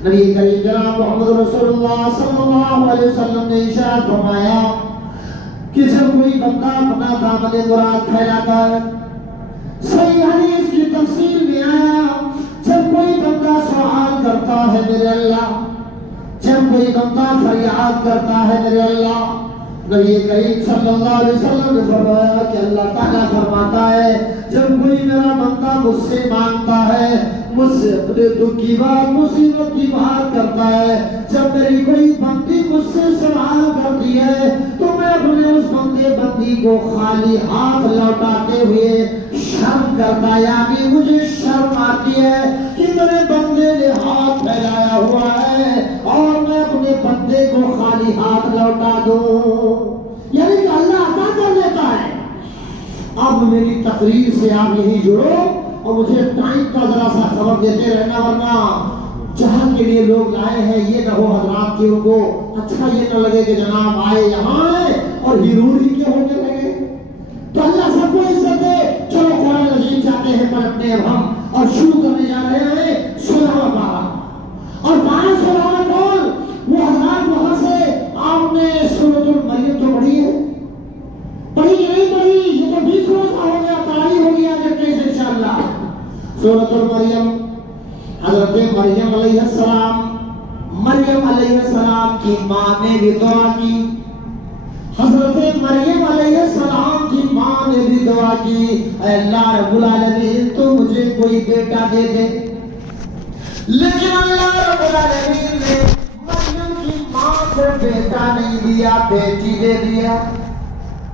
نبی کریم جناب محمد رسول اللہ صلی اللہ علیہ وسلم نے ارشاد فرمایا کہ جب کوئی بندہ اپنا دامن مراد پھیلاتا ہے صحیح حدیث کی تفسیر میں آیا جب کوئی بندہ سوال کرتا ہے میرے اللہ جب کوئی بندہ فریاد کرتا ہے میرے اللہ نبی کریم صلی اللہ علیہ وسلم نے فرمایا کہ اللہ تعالیٰ فرماتا ہے جب کوئی میرا بندہ مجھ سے مانگتا ہے مجھ سے اپنے دکھ کی بات مصیبت کی بات کرتا ہے جب میری کوئی بندی مجھ سے سوال کرتی ہے تو میں اپنے اس بندی کو خالی ہاتھ لوٹاتے ہوئے شرم کرتا یعنی مجھے شرم آتی ہے کہ میرے بندے نے ہاتھ پھیلایا ہوا ہے اور میں اپنے بندے کو خالی ہاتھ لوٹا دوں یعنی کہ اللہ عطا کر دیتا ہے اب میری تقریر سے آپ یہی جڑو اور مجھے ٹائم کا ذرا سا خبر دیتے رہنا ورنہ جہاں کے لیے لوگ لائے ہیں یہ نہ ہو حضرات کہ ان کو اچھا یہ نہ لگے کہ جناب آئے یہاں آئے اور ہیرور ہی کے ہونے لگے تو اللہ سب کو عزت دے چلو قرآن عظیم چاہتے ہیں پڑھتے ہیں ہم اور شروع کرنے جا رہے ہیں 16واں پارہ اور 16واں کون وہ حضرات وہاں سے آپ نے سورۃ المریم تو پڑھی ہے پڑھی کہ نہیں پڑھی یہ تو 20 روزہ ہو گیا تاریخ ہو گیا کہ کیسے انشاءاللہ سورۃ المریم حضرت مریم علیہ السلام کی ماں نے بھی دعا کی حضرت مریم علیہ السلام کی ماں نے بھی دعا کی اے اللہ رب العالمین تو مجھے کوئی بیٹا دے دے لیکن اللہ رب العالمین نے مریم کی ماں کو بیٹا نہیں دیا بیٹی دے دیا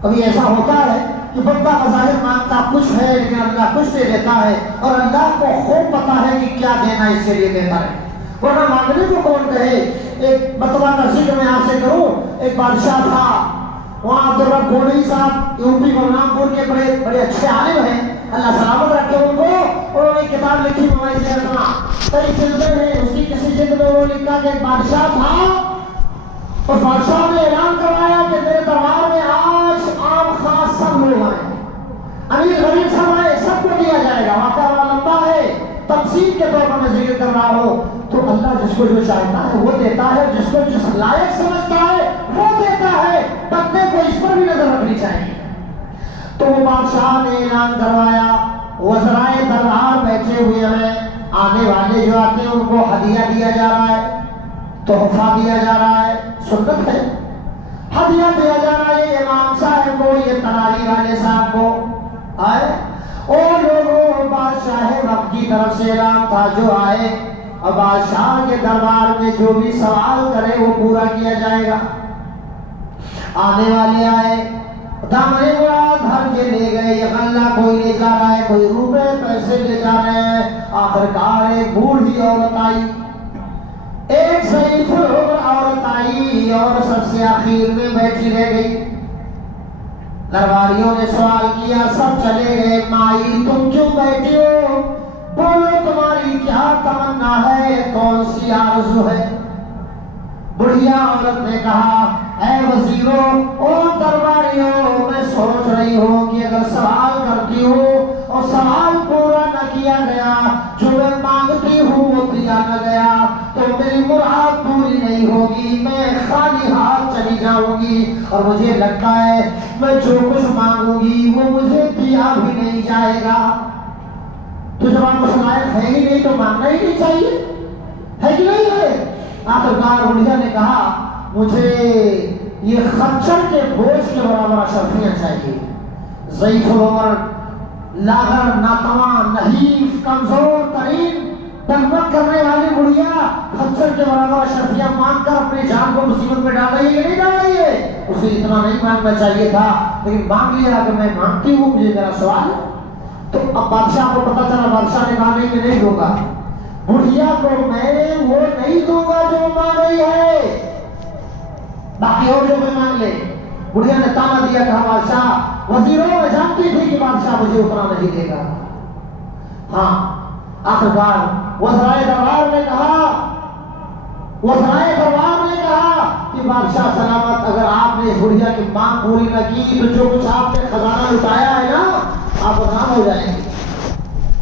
کبھی ایسا ہوتا ہے کہ بندہ بظاہر مانگتا کچھ ہے لیکن اللہ کچھ دے دیتا ہے اور اللہ کو خوب پتا ہے کہ کیا دینا اس کے لیے بہتر ہے ورنہ مانگنے کو کون کہے ایک مرتبہ کا ذکر میں آپ سے کروں ایک بادشاہ تھا وہاں عبدالرب گونئی صاحب یوپی بلرامپور کے بڑے اچھے عالم ہیں اللہ سلامت رکھے ان کو انہوں نے کتاب لکھی مواعظ ارسنا کئی جلدیں ہیں اس کی کسی جلد میں وہ لکھا کہ ایک بادشاہ تھا، اس بادشاہ نے اعلان کروایا کہ میرے دربار میں آج عام خاص سب لوگ آئے، امیر غریب سب آئے، سب کو دیا جائے گا۔ واقعہ بڑا لمبا ہے، تفصیل کے طور پر میں ذکر کر رہا ہوں۔ تو اللہ جس کو جو چاہتا ہے وہ دیتا ہے، جس کو جس لائق سمجھتا ہے وہ دیتا ہے، بندے کو اس پر بھی نظر رکھنی چاہیے۔ تو وہ بادشاہ نے اعلان کروایا، وزرائے دربار بیٹھے ہوئے ہیں، آنے والے جو آتے ہیں ان کو ہدیہ دیا جا رہا ہے، تحفہ دیا جا رہا ہے، سنت ہے، ہدیہ دیا جا رہا ہے امام صاحب کو، یہ تراویح والے صاحب کو آئے، اور لوگوں بادشاہ وقت کی طرف سے اعلان تھا جو آئے، اور بادشاہ کے دربار میں جو بھی سوال کرے وہ پورا کیا جائے گا۔ آنے والے آئے، دامنے مراد بھر کے لے گئے، یہ غلہ کوئی لے جا رہا ہے، کوئی روپے پیسے لے جا رہے ہیں۔ آخرکار ایک بوڑھی عورت آئی، ایک ضعیف العمر عورت آئی، اور سب سے آخر میں بیٹھی رہ گئی۔ درباریوں نے سوال کیا، سب چلے گئے، مائی تم کیوں بیٹھی ہو؟ بولو تمہاری کیا تمنا ہے، کون سی آرزو ہے؟ بڑھیا عورت نے کہا، اے وزیروں اور درباریوں، میں سوچ رہی ہوں کہ اگر سوال کرتی ہوں اور سوال پورا نہ کیا گیا، جو میں مانگتی ہوں وہ دیا نہ گیا، تو میری مراد پوری نہیں ہوگی، میں خالی ہاتھ چلی جاؤں گی، اور مجھے لگتا ہے میں جو کچھ مانگوں گی وہ مجھے دیا بھی نہیں جائے گا۔ تو جب آپ کو صلاحیت ہے ہی نہیں تو مانگنا ہی نہیں چاہیے، ہے کہ نہیں ہے؟ آخرکار بڑھیا نے کہا، مجھے یہ خچر کے بوجھ کے برابر اشرفیاں چاہیے۔ ضعیف العمر، لاغر، ناتواں، نحیف، کمزور ترین، ڈنگمت کرنے والی بڑھیا خچر کے برابر اشرفیاں مانگ کر اپنی جان کو مصیبت میں ڈال رہی ہے کہ نہیں ڈال رہی ہے؟ اسے اتنا نہیں مانگنا چاہیے تھا، لیکن مانگ لیا کہ میں مانگتی ہوں، مجھے میرا سوال ہے۔ تو اب بادشاہ کو پتا چلا، بادشاہ نے کہا نہیں میں نہیں دوں گا، بڑھیا کو میں وہ نہیں دوں گا جو مانگ رہی ہے، باقی اور جو میں مانگ لے۔ بڑھیا نے تانا دیا، کہا بادشاہ، وزیروں میں جانتی تھی کہ بادشاہ مجھے اتنا نہیں دے گا۔ ہاں آخرکار وزرائے دربار نے کہا کہ بادشاہ سلامت، اگر آپ نے اس بڑھیا کی مانگ پوری نہ کی تو جو کچھ آپ نے خزانہ لٹایا ہے نا آپ بدنام ہو جائیں گے،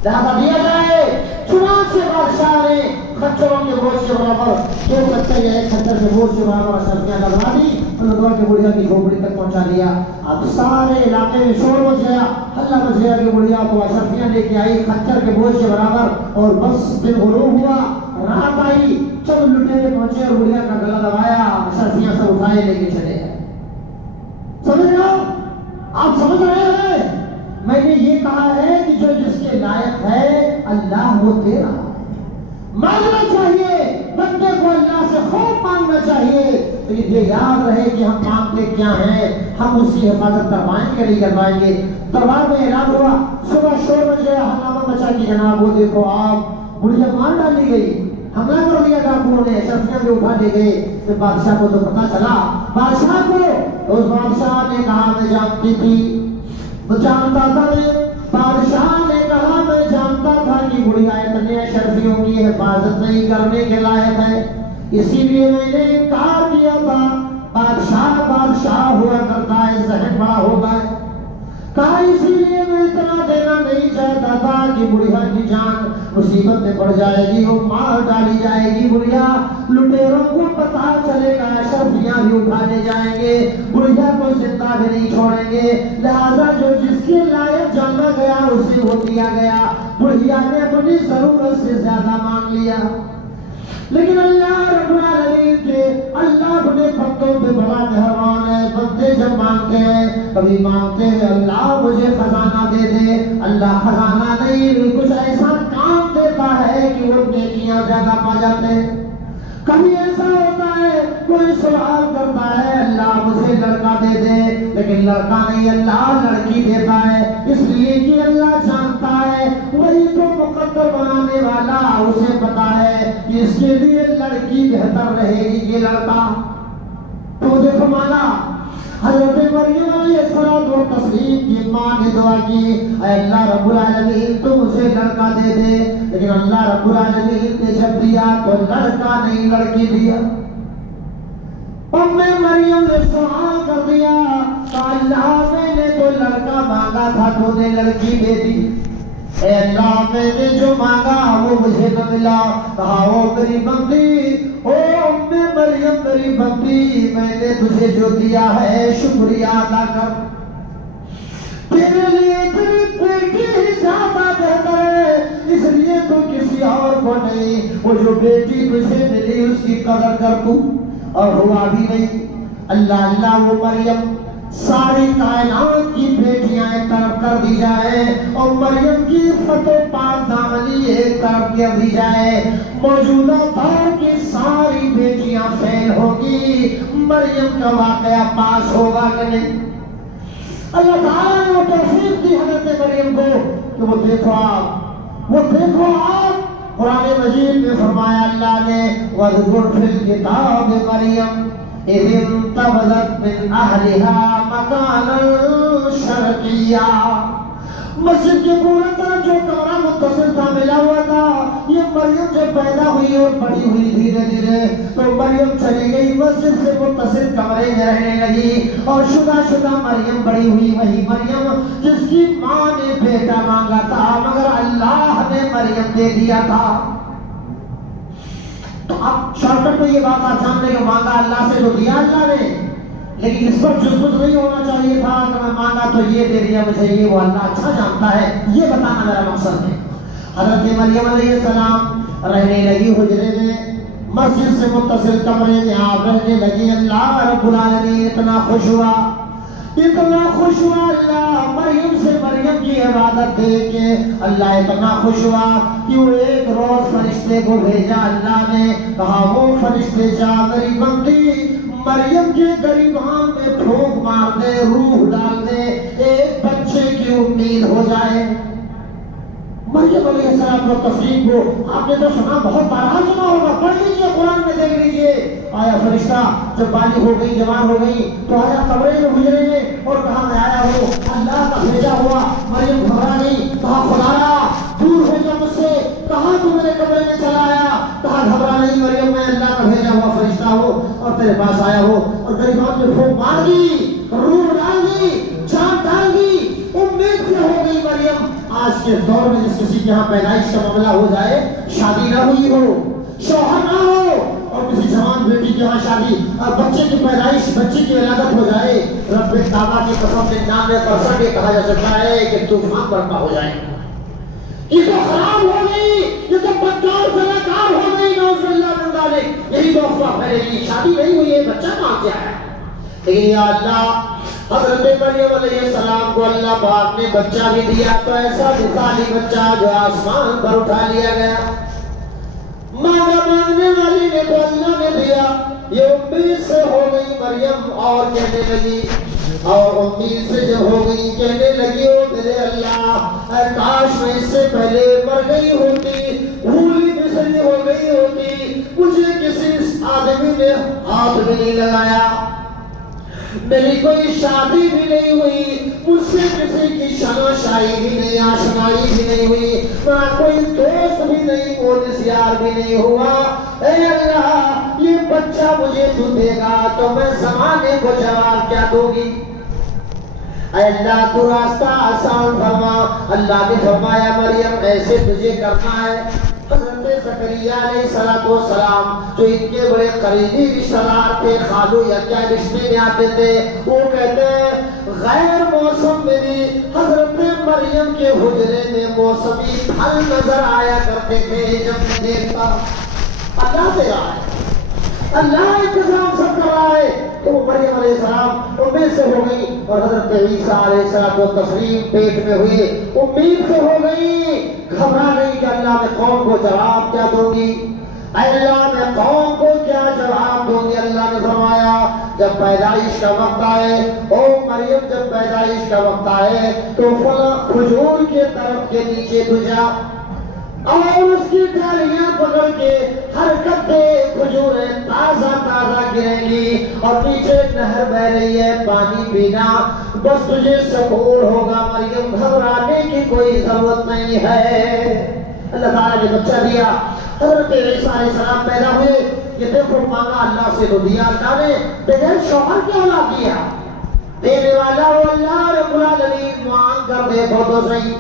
لہذا دیا جائے۔ چنانچہ بادشاہ نے خچروں کے بوجھ کے برابر دو خچر یا ایک خچر کے بوجھ کے برابر اشرفیاں لگا دی، اور کے بڑھیا کی جھوپڑی تک پہنچا دیا۔ اب سارے علاقے میں شور مچ گیا، ہلہ مچ گیا کہ بڑھیا کو اشرفیاں لے کے آئی خچر کے بوجھ کے برابر، اور بس دن غروب ہوا، رات آئی، چند لٹیرے پہنچے اور بڑھیا کا گلا دبایا، اشرفیاں سب اٹھائے لے کے چلے گئے۔ سمجھ رہے ہو؟ آپ سمجھ رہے ہیں؟ میں نے یہ کہا ہے کہ جو جس کے لائق ہے اللہ وہ دے رہا ہے، مانگنا چاہیے بندے کو، اللہ سے خوب مانگنا چاہیے، لیکن یہ یاد رہے کہ ہم مانگتے کیا ہیں، ہم اس کی حفاظت کروائیں گے نہیں کروائیں گے۔ دربار میں اعلان ہوا، صبح شور مچ گیا، ہنگامہ مچا کہ جناب وہ دیکھو آپ بڑھیا مار ڈالی گئی، حملہ کر دیا ڈاکوؤں نے، اشرفیاں بھی اٹھا دے گئے۔ پھر بادشاہ کو تو پتا چلا، بادشاہ کو اس بادشاہ نے کہا میں جانتی تھی، وہ جانتا تھا، بادشاہ نے کہا میں جانتا تھا کہ بڑھیا اتنے اشرفیوں کی حفاظت نہیں کرنے کے لائق ہے، اسی لیے میں نے انکار کیا تھا۔ بادشاہ ہوا کرتا ہے، ذہن بڑا ہوتا ہے، کہا اسی لیے میں اتنا دینا نہیں چاہتا تھا کہ بڑھیا کی جان مصیبت میں پڑ جائے گی، وہ مار ڈالی جائے گی، بڑھیا لٹیروں کو پتا چلے گا، اشرفیاں بھی اٹھانے جائیں گے، بڑھیا کو زندہ بھی نہیں چھوڑیں گے، لہذا جو جس کے لائق جانا گیا اسے وہ دیا گیا۔ بڑھیا نے اپنی ضرورت سے زیادہ مانگ لیا، لیکن اللہ رب العالمین کے اللہ اپنے بندوں پہ بڑا مہربان ہے۔ بندے جب مانگتے ہیں، کبھی مانگتے ہیں اللہ مجھے خزانہ دے دے، اللہ خزانہ نہیں کچھ ایسا کام دیتا ہے کہ وہ نیکیاں زیادہ پا جاتے ہیں۔ کبھی ایسا ہوتا ہے کوئی سوال کرتا ہے اللہ مجھے لڑکا دے دے، لیکن لڑکا نہیں اللہ لڑکی دیتا ہے، اس لیے کہ اللہ جانتا ہے وہی تو مقدر بنانے والا، اسے پتا ہے کہ اس کے لیے لڑکی بہتر رہے گی کہ لڑکا۔ تو دیکھو مانا حضرت مریم علیہ السلام و تسلیم کی ماں نے دعا کی، اے اللہ رب العالمین تو مجھے لڑکا دے دے، لیکن اللہ رب العالمین نے جب دیا تو لڑکا نہیں لڑکی دیا۔ مریم نے سوال کر دیا کہ اللہ میں نے تو لڑکا مانگا تھا تو نے لڑکی دے دی، اے اللہ میں نے جو مانگا وہ مجھے نہ ملا۔ کہا او میری بندی، او مریم میری بندی، میں نے تجھے جو دیا ہے شکریہ ادا کر، تیرے لیے تیری بیٹی ہی زیادہ بہتر ہے، اس لیے تو کسی اور کو نہیں، وہ جو بیٹی تجھے ملی اس کی قدر کر تو۔ اور ہوا بھی نہیں۔ اللہ وہ مریم ساری کائنات کی بیٹیاں ایک طرف کر دی جائے اور مریم کی عفت و پاک دامنی ایک طرف کر دی جائے، موجودہ دور کی ساری بیٹیاں فیل ہوگی، مریم کا واقعہ پاس ہوگا کہ نہیں؟ اللہ تعالیٰ نے وہ توفیق دی حضرت مریم کو کہ وہ دیکھو آپ قرآن مجید میں فرمایا اللہ نے وَاذْكُرْ فِي الْكِتَابِ مَرْيَمَ إِذِ انتبذت من أهلها مكانا شرقيا۔ مسجد کے پورا طرح جو کمرہ متصل تھا ملا ہوا تھا، یہ مریم جب پیدا ہوئی اور بڑی ہوئی دھیرے دھیرے تو مریم چلی گئی مسجد سے متصل کمرے میں رہنے لگی، اور شدہ مریم بڑی ہوئی، وہی مریم جس کی ماں نے بیٹا مانگا تھا مگر اللہ نے مریم دے دیا تھا۔ تو اب شارٹ کٹ میں یہ بات آپ جان لیں کہ مانگا اللہ سے تو دیا اللہ نے، لیکن اس پر جزبت نہیں ہونا چاہیے تھا کہ میں مانگا تو یہ دے دیا مجھے، یہ وہ اللہ اچھا جانتا ہے، یہ بتانا میرا مقصد ہے۔ حضرت مریم علیہ السلام رہنے لگی حجرے میں، مسجد سے متصل کمرے میں آپ رہنے لگی۔ اللہ رب العالمین اتنا خوش ہوا اللہ مریم سے، مریم کی عبادت دیکھ کے اللہ اتنا خوش ہوا کہ وہ ایک روز فرشتے کو بھیجا اللہ نے، کہا وہ فرشتے جا میری بندی مریم کے گریبان میں پھونک مار دے، روح ڈال دے، ایک بچے کی امید ہو جائے۔ مریم علیہ السلام کو تفسیر کو آپ نے تو سنا، بہت بارہ سنا ہوگا، پڑھ لیجیے قرآن میں دیکھ لیجیے۔ آیا فرشتہ جب بالغ ہو گئی، جوان ہو گئی تو آیا کمرے میں حجرے میں اور کہا میں آیا ہوں، اللہ کا بھیجا ہوا۔ مریم گھبرا گئی، کہا خدایا دور ہو جا مجھ سے، کہاں تو میرے کمرے میں چلا آیا؟ کہا گھبرا نہیں مریم، میں اللہ کا بھیجا ہوا فرشتہ ہوں اور تیرے پاس آیا ہوں۔ اور گریبان میں پھونک مار دی، روح ڈال دی، جان ڈال دی، امید سے ہو گئی مریم۔ آج کے دور میں جس کسی کے یہاں پیدائش کا معاملہ ہو جائے، شادی نہ ہوئی ہو، شوہر نہ ہو، اور کسی جوان بیٹی کے یہاں شادی اور بچے کی پیدائش، بچے کی ولادت ہو جائے، رب تعالیٰ کی قسم 99% یہ کہا جا سکتا ہے کہ طوفان برپا ہو جائے، یہ تو خراب ہو گئی، یہ تو بدکار سلاکار ہو گئی، نعوذ باللہ من ذالک، یہی تو افواہ پھیلے گی، شادی نہیں ہوئی ہے، بچہ کہاں سے آیا؟ لیکن یا اللہ حضرت مریم علیہ السلام کو اللہ پاک نے بچہ بھی دیا، تو ایسا مثالی بچہ جو آسمان پر اٹھا لیا گیا، مانگنے والی نے تو اللہ نے دیا، یہ امید سے ہو گئی مریم، اور کہنے لگی، اور امید سے جو ہو گئی کہنے لگی او میرے اللہ، اے کاش میں اس سے پہلے مر گئی ہوتی، بھولی بسری ہو گئی ہوتی، مجھے کسی آدمی نے ہاتھ بھی نہیں لگایا، میری کوئی شادی بھی نہیں ہوئی، مجھ سے کسی کی شناشائی بھی نہیں، آشنائی بھی نہیں ہوئی، میرا کوئی دوست بھی نہیں، مونس یار بھی نہیں ہوا، اے اللہ یہ بچہ مجھے تو دے گا تو میں زمانے کو جواب کیا دوں گی؟ اے اللہ تو راستہ آسان فرما۔ اللہ نے فرمایا مریم ایسے تجھے کرنا ہے۔ حضرت زکریا علیہ السلام جو ان کے بڑے قریبی رشتہ دار تھے، خالو یا کیا رشتے میں آتے تھے، وہ کہتے ہیں غیر موسم میں بھی حضرت مریم کے حجرے میں موسمی پھل نظر آیا کرتے تھے، جب میں دیکھتا اللہ دے رہا ہے، اللہ انتظام سب کر رہا ہے۔ تو مریم علیہ السلام امید سے ہو گئی، اور حضرت عیسیٰ علیہ السلام کو تسلیم پیٹ میں ہوئی، امید سے ہو گئی، گھبرا نہیں کہ اللہ میں قوم کو جواب کیا دوں گی، اللہ میں قوم کو کیا جواب دوں گی۔ اللہ نے فرمایا جب پیدائش کا وقت آئے، او مریم جب پیدائش کا وقت آئے تو فلاں کھجور کے درخت کے نیچے تو جا، اور اس کی ڈالیاں پکڑ کے ہر گدے کھجوریں تازہ تازہ گریں گی، اور نیچے نہر بہ رہی ہے پانی پینا بس تجھے سکون ہوگا مریم گھبرانے کی کوئی ضرورت نہیں ہے اللہ تعالیٰ نے بچہ دیا حضرت عیسیٰ علیہ السلام پیدا ہوئے یہ دیکھو مانگا اللہ سے تو دیا اللہ نے بغیر شوہر کی اولاد دیا دینے والا وہ اللہ رب العالمین مانگ کر دیکھو تو صحیح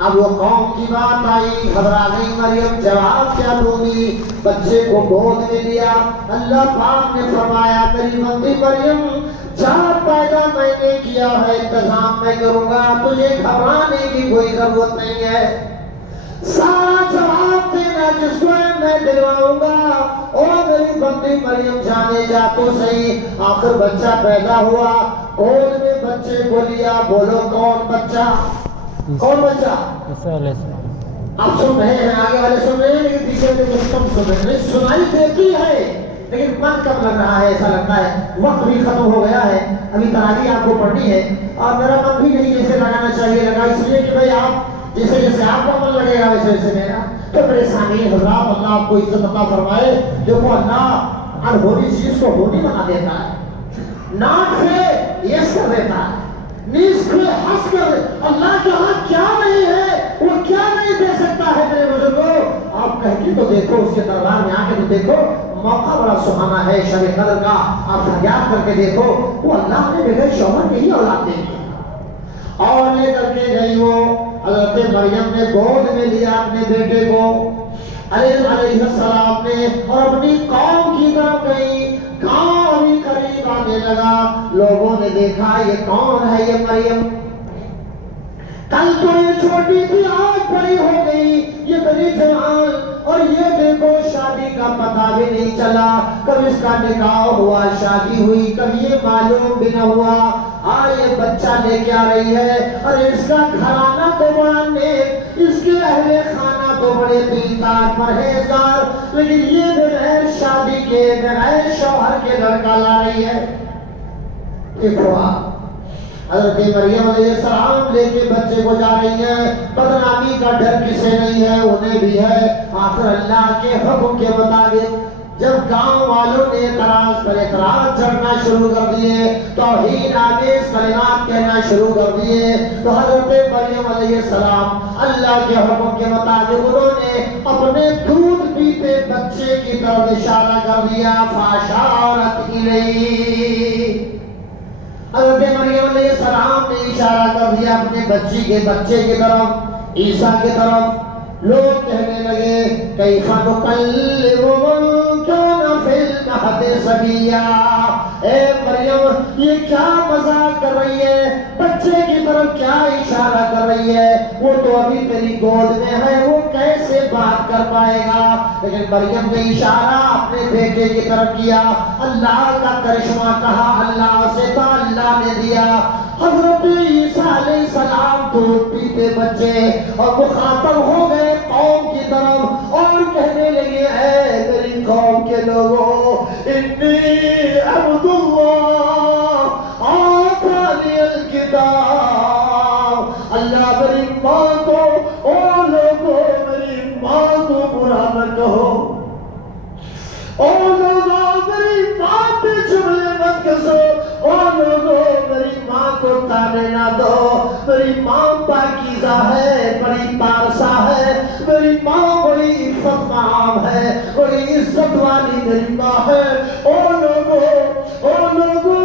اب وہ قوم کی بات آئی گھبرا گئی مریم جواب کیا دوں گی بچے کو گود میں لیا اللہ پاک نے فرمایا میری بندی مریم جہاں پیدا میں نے کیا ہے انتظام میں کروں گا تجھے گھبرانے کی کوئی ضرورت نہیں ہے سارا جواب دینا جس کو میں دلواؤں گا اور میری بندی مریم جانے جا تو صحیح آخر بچہ پیدا ہوا گود میں بچے کو لیا بولو کون بچہ کون بچہ عیسیٰ علیہ السلام آپ سن رہے ہیں آگے والے سن رہے ہیں لیکن پیچھے سے کچھ کم سن رہے ہیں سنائی دیتی ہے لیکن من کم لگ رہا ہے ایسا لگتا ہے وقت بھی ختم ہو گیا ہے ابھی تراویح آپ کو پڑھنی ہے اور میرا من بھی نہیں جیسے لگانا چاہیے لگا اس لیے کہ بھائی آپ جیسے جیسے آپ کا من لگے گا ویسے ویسے میرا تو میرے سامنے حضرات اللہ آپ کو عزت عطا فرمائے دیکھو اللہ انہونی چیز کو ہونی بنا دیتا ہے ناک سے یس کر دیتا ہے نیز کو ہنس کر اللہ کے ہاں کیا نہیں ہے وہ کیا نہیں دے سکتا ہے میرے بزرگوں آپ کہہ کے تو دیکھو اس کے دربار میں آ کے تو دیکھو موقع بڑا سہانا ہے شب قدر کا آپ فریاد کر کے دیکھو وہ اللہ نے بغیر شوہر کے ہی اولاد دے دی اور لے کر کے گئی وہ حضرت مریم نے گود میں لیا اپنے بیٹے کو علیہ السلام نے اور اپنی قوم کی طرف گئی گاؤں بھی قریب آنے لگا لوگوں نے دیکھا یہ کون ہے یہ مریم کل تو یہ چھوٹی تھی آج بڑی ہو گئی یہ بڑی جوان اور یہ دیکھو شادی کا پتہ بھی نہیں چلا کب اس کا نکاح ہوا شادی ہوئی کب یہ معلوم بھی نہ ہوا یہ بچہ لے کے آ رہی ہے اور اس کا گھرانہ تو بڑا نیک اس کے اہل خانہ تو بڑے دیندار پرہیزگار لیکن یہ بغیر شادی کے بغیر شوہر کے لڑکا لا رہی ہے دیکھو حضرت مریم علیہ السلام لے کے بچے کو جا رہی ہے بدنامی کا ڈر کسے نہیں ہے انہیں بھی ہے آخر اللہ کے حکم کے مطابق جب گاؤں والوں نے اعتراض پر اعتراض چڑھنا شروع کر دیے توہین آمیز کلمات کہنا شروع کر دیے تو حضرت مریم علیہ السلام اللہ کے حکم کے مطابق انہوں نے اپنے دودھ پیتے بچے کی طرف اشارہ کر دیا فاشارت الیہ حضرت مریم علیہ السلام نے اشارہ کر دیا اپنے بچے کی طرف عیسیٰ کی طرف لوگ کہنے لگے کیف نکلم من کان فی المہد صبیا اے مریم یہ کیا مذاق کر رہی ہے بچے کی طرف کیا اشارہ کر رہی ہے وہ تو ابھی تیری گود میں ہے وہ کیسے بات کر پائے گا لیکن مریم نے اشارہ اپنے بیٹے کی طرف کیا اللہ کا کرشمہ کہا اللہ سے تھا اللہ نے دیا حضرت عیسیٰ علیہ السلام دودھ پیتے بچے اور مخاطب ہو گئے قوم کی طرف اور کہنے لگے اے میری قوم کے لوگوں انی عبد اللہ آتانی الکتاب اللہ میری ماں کو او لوگوں میری ماں کو برا نہ کہو او لوگوں میری ماں پہ جملے مت کسو او لوگوں میری ماں کو تانے نہ دو میری ماں پاکیزہ ہے بڑی پارسا ہے میری ماں بڑی عفت مآب ہے بڑی عزت والی میری ماں ہے او لوگوں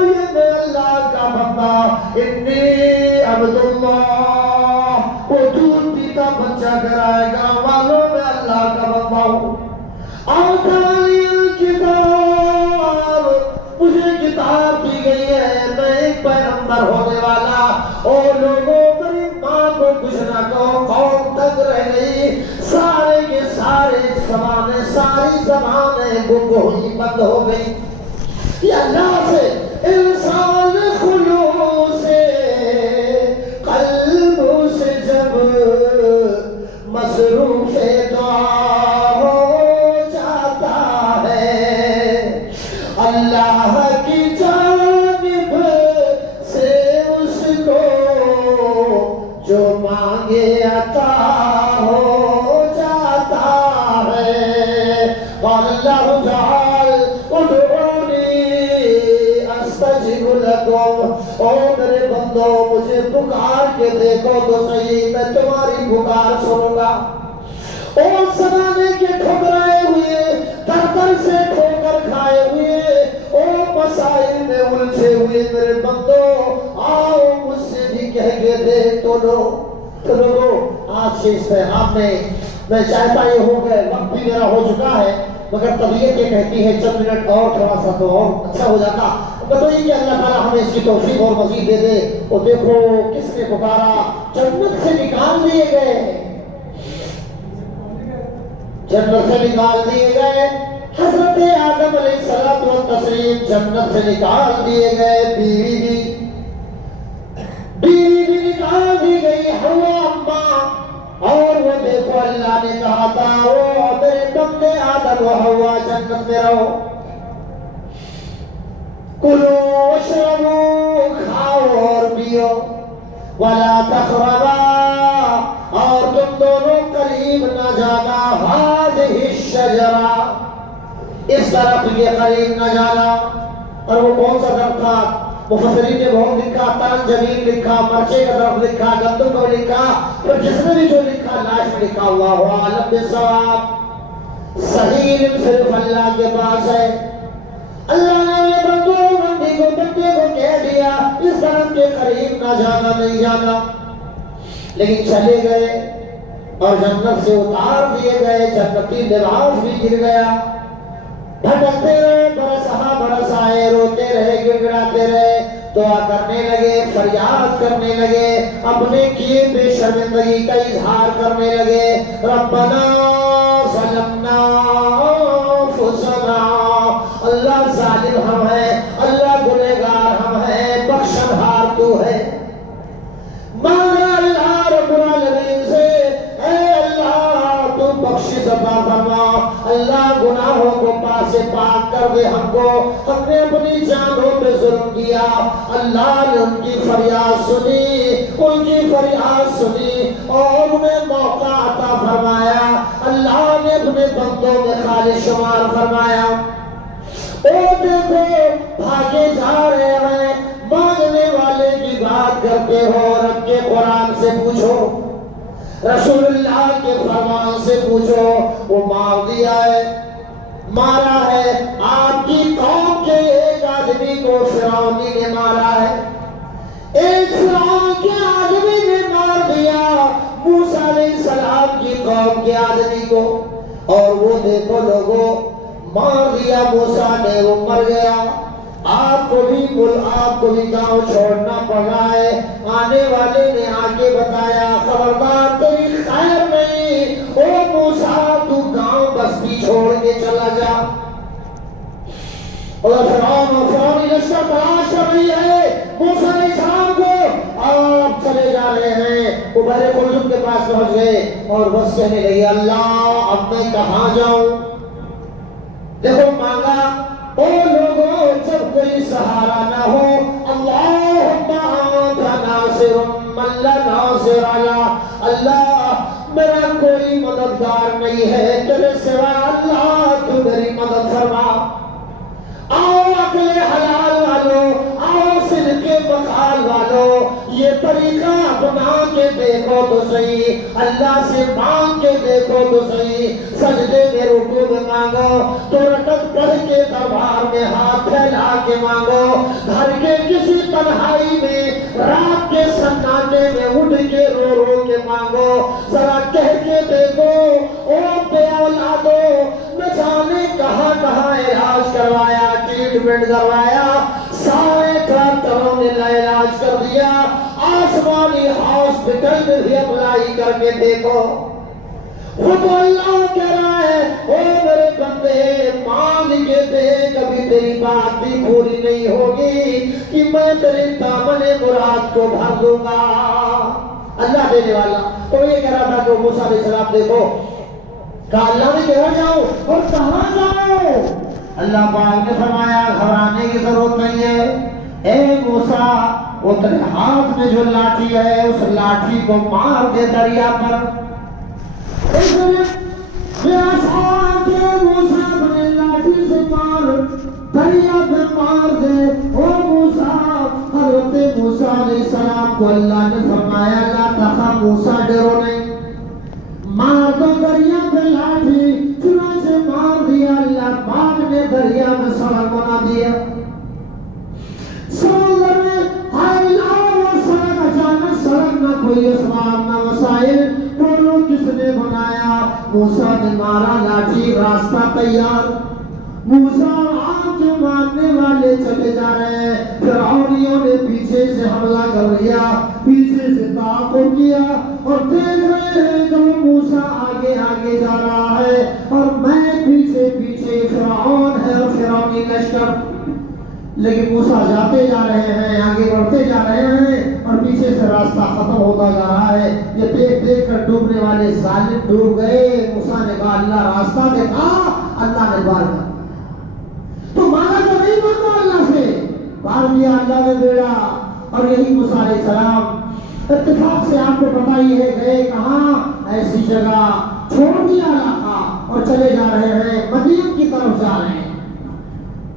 یہ میں اللہ کا بندہ انی عبد اللہ وہ دودھ پیتا بچہ کرائے گا والوں میں اللہ کا بندہ ہوں آتانی الکتاب مجھے کتاب دی گئی ہے میں ایک پیغمبر ہونے والا اور لوگوں میری ماں کو کچھ نہ کہو قوم تک رہ گئی سارے کے سارے ساری زبانیں گنگ ہوئی بند ہو گئی یہ اللہ سے انسان خلوص قلب سے جب مصروف دعا ہو جاتا ہے اللہ کی جانب سے اس کو جو مانگے عطا ہو جاتا ہے اور اللہ جعل ادعونی استجب کے دیکھو تو صحیح میں تمہاری پکار سنوں گا۔ اور زمانے کے ٹھکرائے ہوئے در در سے ٹھوکر کھائے ہوئے اور مسائل میں الجھے ہوئے میرے بندو آؤ مجھ سے بھی کہہ کے دیکھ تو لوگو آج سے استحام میں چاہتا یہ ہوں کہ وقت بھی میرا ہو چکا ہے مگر طبیعت یہ کہتی ہے چند منٹ اور تھوڑا سا تو اور اچھا ہو جاتا۔ بتائیے کہ اللہ تعالیٰ ہمیں اس کی توفیق اور مزید دے دے۔ اور دیکھو کس نے پکارا، جنت سے نکال دیے گئے، جنت سے نکال دیے گئے حضرت آدم علیہ الصلوۃ والتسلیم، جنت سے نکال دیے گئے، بیوی بھی نکال دی گئی حوا اماں۔ اور وہ دیکھو اللہ نے کہا تھا وہ میرے بندے آدم و حوا جنت میں رہو، کلو واشربو، کھاؤ اور پیو، ولا تقربا، اور تم دونوں قریب نہ جانا، ہذہ الشجرہ، اس درخت کے قریب نہ جانا۔ اور وہ کون سا درخت تھا؟ مفسرین نے بہت لکھا، تنجبین لکھا، مرچے کا درخت لکھا، گندم کا لکھا، اور جس نے بھی جو لکھا لاش میں لکھا ہوا ہوا عالم بالصواب، صحیح علم صرف اللہ کے پاس ہے۔ اللہ نے بندے کو کہہ دیا اس درخت کے قریب نہ جانا، نہیں جانا، لیکن چلے گئے اور جنت سے اتار دیے گئے، جنتی لباس بھی گر گیا، بھٹکتے رہے، برس ہاں برس آئے، روتے رہے، گڑگڑاتے رہے، دعا کرنے لگے، فریاد کرنے لگے، اپنے کیے بے شرمندگی کا اظہار کرنے لگے، ربنا ظلمنا انفسنا، اللہ ظالم ہم ہیں، اللہ گنہگار ہم ہیں، بخشنہار تو ہے۔ مانگا اللہ رب العالمین سے، اے اللہ تو بخشش عطا فرما، اللہ گناہوں کو پاس پاک کر دے ہم کو، ہم نے اپنی جانوں پہ ظلم کیا۔ اللہ نے ان کی فریاد سنی اور انہیں موقع عطا فرمایا، اللہ نے اپنے بندوں میں خالص شمار فرمایا۔ او دیکھو بھاگے جا رہے ہیں، مانگنے والے کی بات کرتے ہو، رب کے قرآن سے پوچھو، رسول اللہ کے فرمان سے پوچھو، وہ مار دیا ہے، مارا ہے، آپ کی قوم کے ایک آدمی کو فرعونی نے مارا ہے، ایک فرعون کے آدمی نے مار دیا موسیٰ علیہ السلام کی قوم کے آدمی کو، اور وہ دیکھو لوگوں مار دیا موسیٰ نے، وہ مر گیا۔ آپ کو بھی گاؤں چھوڑنا پڑ رہا ہے۔ آنے والے نے آگے بتایا خبردار تیری خیر نہیں، او موسیٰ تو گاؤں بستی چھوڑ کے چلا جا۔ اور فرعون لشکر تلاش کر رہی ہے موسیٰ علیہ السلام کو، آپ چلے جا رہے ہیں۔ وہ بحر قلزم کے پاس پہنچ گئے اور بس کہنے لگی اللہ اب میں کہاں جاؤں؟ دیکھو مانگا، او لوگوں جب کوئی سہارا نہ ہو، اللہم انت ناصر من لا ناصر علی، اللہ میرا کوئی مددگار نہیں ہے تیرے سوا، اللہ تو میری مدد فرما۔ آؤ عقل حلال والو، آؤ صدق مقال والو، یہ طریقہ اپنا کے دیکھو تو صحیح، اللہ سے مانگ کے دیکھو تو صحیح، سجدے میں رکوع میں مانگو، تو رکعت پڑھ کے دربار میں ہاتھ پھیلا کے مانگو، گھر کے کسی تنہائی میں رات کے سناٹے میں اٹھ کے رو کے مانگو، ذرا کہہ کے دیکھو او بے اولادو، نہ جانے کہاں علاج کروایا، ٹریٹمنٹ کروایا، سارے ڈاکٹروں نے علاج کر دیا، آسمانی ہاسپٹل میں بھی اپلائی کر کے دیکھو، خود اللہ کہہ رہا ہے او میرے بندے مانگ کے دیکھ، کبھی تیری بات بھی پوری نہیں ہوگی کہ میں تیری دامن مراد کو بھر دوں گا۔ اللہ دینے والا تو یہ کہہ رہا تھا کہ موسیٰ علیہ السلام دیکھو، کہا اللہ نے کہا جاؤ، اور کہاں جاؤ؟ اللہ پاک نے فرمایا گھبرانے کی ضرورت نہیں ہے، اے موسیٰ وہ تیرے ہاتھ میں جو لاٹھی ہے اس لاٹھی کو مار دے دریا پر۔ موسیٰ اپنے لاٹھی سے مار دریا پہ مار دے، او موسیٰ حضرت موسیٰ علیہ السلام کو اللہ نے فرمایا لا تخف موسیٰ ڈرو نہیں، مار دو دریا پہ لاٹھی، چنانچہ مار دیا، اللہ پاک نے دریا میں سڑک بنا دیا، سمندر میں وہ سڑک اچانک سڑک نہ کوئی اسباب نہ وسائل، بولو کس نے بنایا؟ موسیٰ نے مارا لاٹھی، راستہ تیار، موسیٰ آگ کے مارنے والے چلے جا رہے ہیں، فرعونیوں نے پیچھے سے حملہ کر لیا، پیچھے سے تعاقب کیا اور دیکھ رہے ہیں کہ موسیٰ آگے آگے جا رہا ہے اور میں پیچھے پیچھے، فرعون ہے اور فرعونی لشکر، لیکن موسیٰ جاتے جا رہے ہیں، آگے بڑھتے جا رہے ہیں اور پیچھے سے راستہ ختم ہوتا جا رہا ہے، یہ دیکھ دیکھ کر ڈوبنے والے ظالم ڈوب گئے، موسیٰ نے کہا اللہ راستہ دکھا، اللہ نے بار کر تو مانا تو نہیں مانگا اللہ سے، بار لیا اللہ نے بیڑا، اور یہی موسیٰ علیہ السلام اتفاق سے آپ کو پتہ ہی ہے گئے کہاں؟ ایسی جگہ چھوڑ دیا علاقہ اور چلے جا رہے ہیں، مدین کی طرف جا رہے ہیں،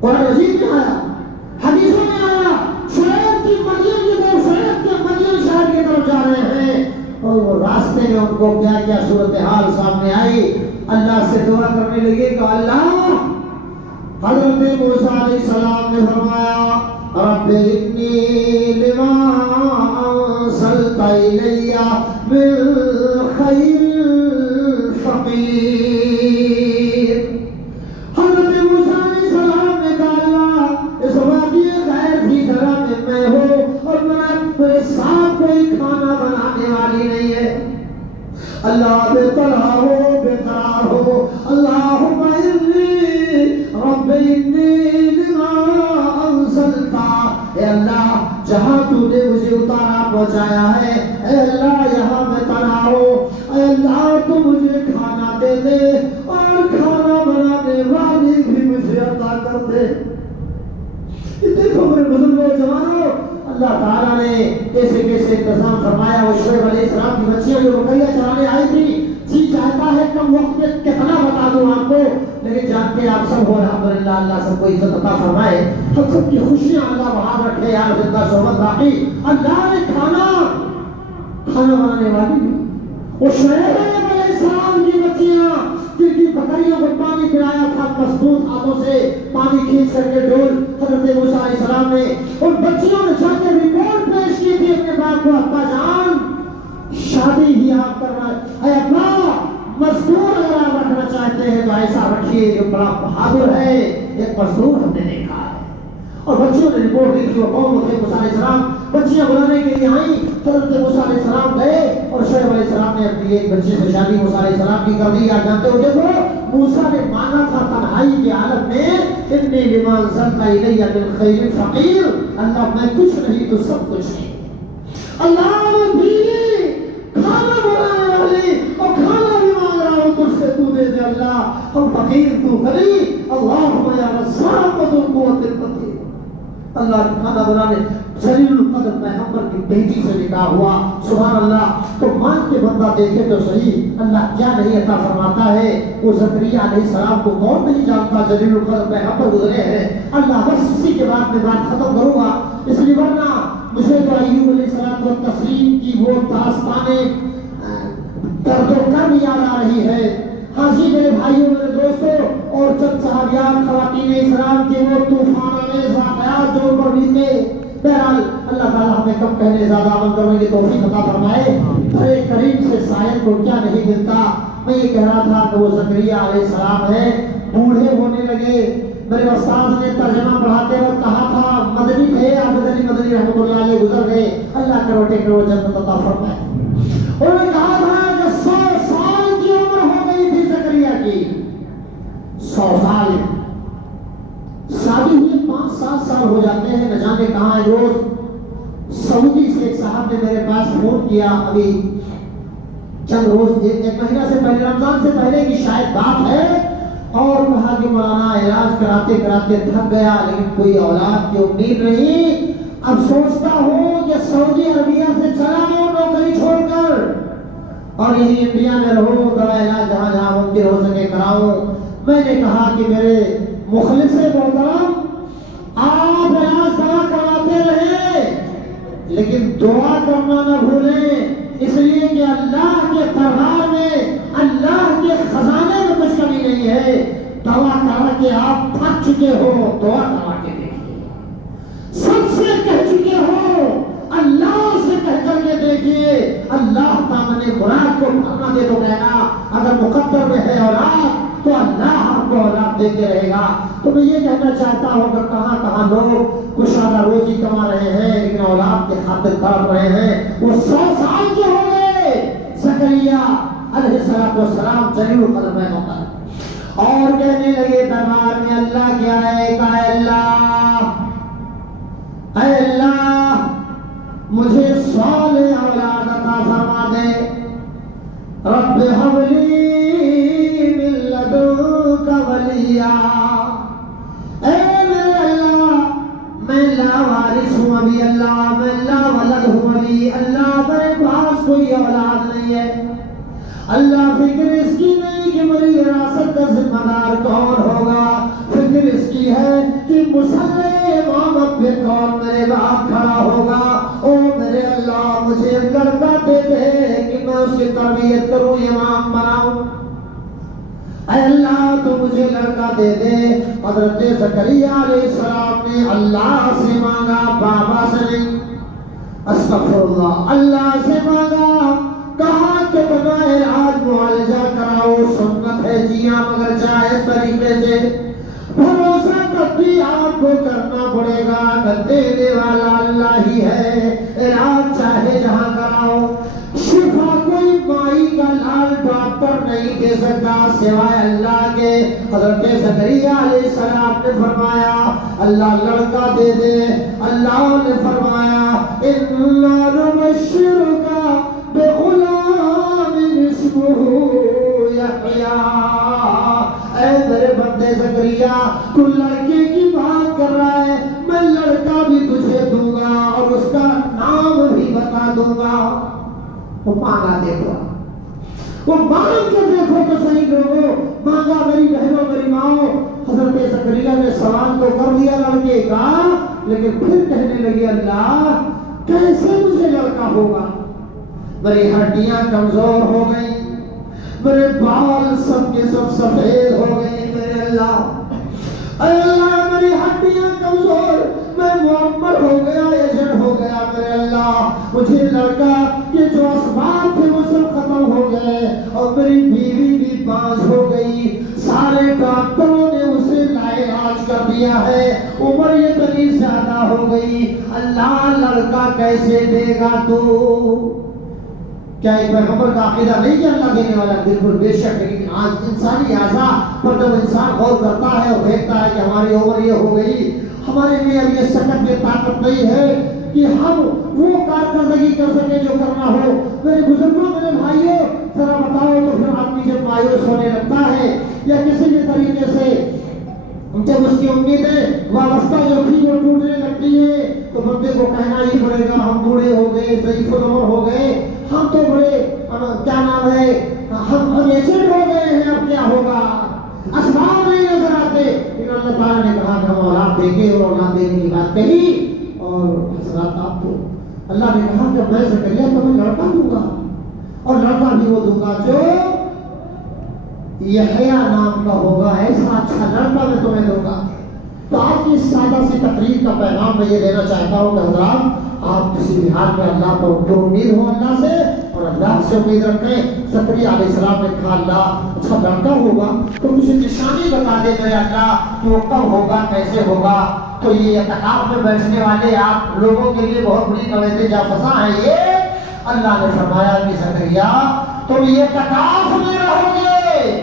قرآن عظیم میں آیا، حدیثوں میں آیا، شعیب کی مدین کی طرف، شعیب کے مدین شہر کی طرف جا رہے ہیں، اور وہ راستے میں ان کو کیا کیا صورتحال سامنے آئی، اللہ سے دعا کرنے لگے کہ اللہ، حضرت موسیٰ علیہ السلام نے فرمایا رب انی لما انزلت الی من خیر فقیر، حضرت موسیٰ علیہ السلام نے کہا اللہ اس وادی غیر کی جگہ میں ہوں اور میرے ساتھ کوئی کھانا بنانے والی نہیں ہے، اللہ بے طلحہ ہو بے قرار ہو، اللہم انی رب انی لما انزلتا، اے اللہ جہاں تو نے مجھے اتارا پہنچایا ہے، اے اللہ یہاں میں تنہا ہوں، اے اللہ تو مجھے کھانا دے دے اور کھانا بنانے والی بھی مجھے عطا کر دے۔ دیکھو میرے بزرگوں جوانوں، اللہ تعالیٰ نے کیسے کیسے انتظام فرمایا۔ وہ شعیب علیہ السلام کی بچیاں جو بقیہ چرانے آئی تھی، جی چاہتا ہے کم وقت میں کتنا بتا دوں آپ کو، لیکن جانتے آپ سب ہو الحمدللہ، اللہ سب کو عزت عطا فرمائے، ہم سب کی خوشیاں اللہ بہار رکھے، یار زندہ صحبت باقی۔ اللہ نے کھانا بنانے والی وہ شعیب علیہ السلام کی بچیاں جن کی بکریوں کو پانی پلایا تھا مضبوط ہاتھوں سے، پانی کھینچ کر کے ڈول، حضرت موسیٰ علیہ السلام نے ان بچیوں نے جا کے رپورٹ پیش کی تھی اپنے باپ کو، ابا جان شادی ہی آپ کرنا ہے، ابا مزدور اگر آپ رکھنا چاہتے ہیں تو ایسا رکھیے جو بڑا بہادر ہے، ایک مزدور ہم نے دیکھا ہے۔ اور بچیوں نے رپورٹ دی تھی، وہ کون تھے؟ موسیٰ علیہ السلام بچیاں بلانے کے لیے آئیں، حضرت موسیٰ علیہ السلام گئے اور شعیب علیہ السلام نے اپنی ایک بچے سے شادی موسیٰ علیہ السلام کی کر دی۔ آپ جانتے ہو دیکھو موسیٰ نے مانا تھا تنہائی کے عالم میں انی لما انزلت الی من خیر فقیر، اللہ میں کچھ نہیں تو سب کچھ ہے، اللہ میں بیوی کھانا بنانے والی اور کھانا بھی مانگ رہا ہوں تجھ سے، تو دے دے اللہ، ہم فقیر تو غنی، اللہم یا رزاق ذو القوة المتین۔ اللہ کھانا بنانے جلیل القدر پیغمبر کی بیٹی سے نکاح ہوا، سبحان اللہ۔ تو مان کے بندہ دیکھے تو صحیح اللہ کیا نہیں عطا فرماتا ہے۔ وہ زکریا علیہ السلام کو کون نہیں جانتا، جلیل القدر پیغمبر گزرے ہیں۔ اللہ بس اسی کے بعد میں بات ختم کروں گا، اس لیے ورنہ مجھے تو ایوب علیہ السلام و تسلیم کی وہ داستانیں درد و غم یاد آ رہی ہے۔ ہاں جی میرے بھائیوں میرے دوستوں، اور چند صحابیات خواتین اسلام کے وہ طوفان آمیز واقعات جو ان پر بیتے، بہرحال اللہ تعالیٰ ہمیں کم کہنے زیادہ عمل کرنے کی توفیق عطا فرمائے۔ بڑے کریم سے سائل کو کیا نہیں ملتا۔ میں یہ کہہ رہا تھا کہ وہ زکریا علیہ السلام ہے، بوڑھے ہونے لگے۔ میرے استاد نے ترجمہ پڑھاتے وقت کہا تھا مدنی تھے، عابد علی مدنی رحمۃ اللہ علیہ گزر گئے، اللہ کروڑے کروڑ جنت عطا فرمائے۔ انہوں نے کہا تھا کہ 100 سال کی عمر ہو گئی تھی زکریا کی، 100 سال، شادی ہوئی 5-7 سال ہو جاتے ہیں، نہ جانے کہاں۔ روز سعودی سے ایک صاحب نے میرے پاس فون کیا، ابھی چند روز ایک مہینہ سے پہلے، رمضان سے پہلے کی شاید بات ہے، اور کہا کہ مولانا علاج کراتے کراتے تھک گیا لیکن کوئی اولاد کی امید نہیں، اب سوچتا ہوں کہ سعودی عربیہ سے چلا ہوں نوکری چھوڑ کر اور یہی انڈیا میں رہوں، دوا علاج جہاں جہاں ممکن ہو سکے کراؤں۔ میں نے کہا کہ میرے مخلص محترم، آپ علاج دوا کرواتے رہے دعا نہ بھولیں، اس لیے کہ اللہ کے دربار میں اللہ کے خزانے میں کچھ کمی نہیں ہے۔ دعا کرا کہ آپ تھک چکے ہو، دعا کرا کے دیکھیے، سب سے کہہ چکے ہو، اللہ سے کہہ کر کے دیکھیے، اللہ تعالیٰ مراد کو بھرنا دے تو کہنا، اگر مقدر میں ہے اولاد تو اللہ آپ کو اولاد دے کے رہے گا۔ تو میں یہ کہنا چاہتا ہوں کہ کہاں کہاں لوگ کشادہ روزی کما رہے ہیں لیکن اولاد کے خاطر تڑپ رہے ہیں، وہ 100 سال کے ہو گئے۔ زکریا علیہ السلام جلیل القدر میں ہوتا ہے اور کہنے لگے دربار میں اللہ کیا ہے؟ کہا اے اللہ مجھے صالح اولاد عطا فرما دے، رب هب لی من لدنک ولیا، اے میرے اللہ میں لا وارث ہوں ابھی، اللہ میں لا ولد ہوں ابھی، اللہ میرے پاس کوئی اولاد نہیں ہے، اللہ فکر اس کی نہیں کہ میری وراثت کا ذمہ دار کون ہوگا، فکر اس کی ہے کہ مصلی امامت پہ کون میرے بعد کھڑا ہوگا۔ او میرے اللہ مجھے لڑکا دے دے کہ میں اس کی تربیت کروں، امام بناؤں، اے اللہ تو مجھے لڑکا دے دے۔ حضرت زکریا علیہ السلام نے اللہ سے مانگا، بابا سے نہیں، استغفر اللہ، اللہ سے مانگا، کہا کہ بنائے علاج معالجہ کراؤ، سنت ہے جی ہاں مگر جائز طریقے سے، بھروسہ تب بھی آپ کو کرنا پڑے گا، دینے والا اللہ ہی ہے، علاج چاہے جہاں کراؤ، شفا کوئی مائی کا لال ڈاکٹر نہیں دے سکتا سوائے اللہ کے۔ حضرت زکریا علیہ السلام نے فرمایا اللہ لڑکا دے دے، اللہ نے فرمایا اِنَّا نُبَشِّرُكَ بِغُلَامٍ اسْمُهُ یحییٰ، اے میرے بندے زکریا تو لڑکے کی بات کر رہا ہے، میں لڑکا بھی تجھے دوں گا اور اس کا نام بھی بتا دوں گا۔ وہ مانگا دیکھو، وہ مانگ کے دیکھو تو صحیح لوگوں، مانگا میری بہنوں میری ماں۔ حضرت زکریا نے سوال تو کر لیا لڑکے کا، لیکن پھر کہنے لگے اللہ کیسے مجھے لڑکا ہوگا؟ میری ہڈیاں کمزور ہو گئی، میرے بال سب کے سب سفید ہو گئے، میرے اللہ اے اللہ میری ہڈیاں کمزور، میں معمر ہو گیا، ایجنٹ ہو گیا، میرے اللہ مجھے لڑکا کہ جو اسباب تھے وہ سب ختم ہو گئے، اور میری بیوی بھی باز ہو گئی، سارے ڈاکٹروں نے اسے لا علاج کر دیا ہے، عمر یہ اتنی زیادہ ہو گئی، اللہ لڑکا کیسے دے گا تو؟ کیا ایک پیغمبر کا عقیدہ نہیں کہ اللہ دینے والا؟ بالکل بے شک، لیکن آج انسانی اعضاء پر جب انسان غور کرتا ہے اور دیکھتا ہے کہ ہماری عمر یہ ہو گئی، ہمارے لیے اب یہ سکت یہ طاقت نہیں ہے کہ ہم وہ کارکردگی کر سکیں جو کرنا ہو۔ میرے بزرگوں میرے بھائیوں ذرا بتاؤ تو پھر آدمی جب مایوس ہونے لگتا ہے یا کسی بھی طریقے سے جب اس کی امیدیں وابستہ جو تھی وہ ٹوٹنے لگتی ہے تو بندے کو کہنا ہی پڑے گا ہم بوڑھے ہو گئے، ضعیف العمر ہو گئے، ہم تو بڑے کیا نام ہے ہم ایجنٹ ہو گئے ہیں، اب کیا ہوگا؟ اسباب نہیں نظر آتے، لیکن اللہ تعالیٰ نے کہا کہ ہم اولاد دیں گے، اور اولاد دینے کی بات کہی، اور حضرات آپ کو اللہ نے کہا کہ میں زکریا تمہیں لڑکا دوں گا، اور لڑکا بھی وہ دوں گا جو یحییٰ نام کا ہوگا، ایسا اچھا لڑکا میں تمہیں دوں گا۔ تو آپ کی سادہ سی تقریر کا پیغام میں یہ دینا چاہتا ہوں کہ حضرات آپ کسی بھی حال میں اللہ کو امید ہو اللہ سے، اور اللہ سے امید رکھیں۔ زکریا علیہ السلام نے کہا اللہ اچھا لڑکا ہوگا تو مجھے نشانی بتا دے میرے اللہ کہ وہ کب ہوگا کیسے ہوگا۔ تو یہ اعتکاف میں بیٹھنے والے آپ لوگوں کے لیے بہت بڑی نویتے جا فضا ہے یہ۔ اللہ نے فرمایا کہ زکریا تم یہ اعتکاف میں رہو گے،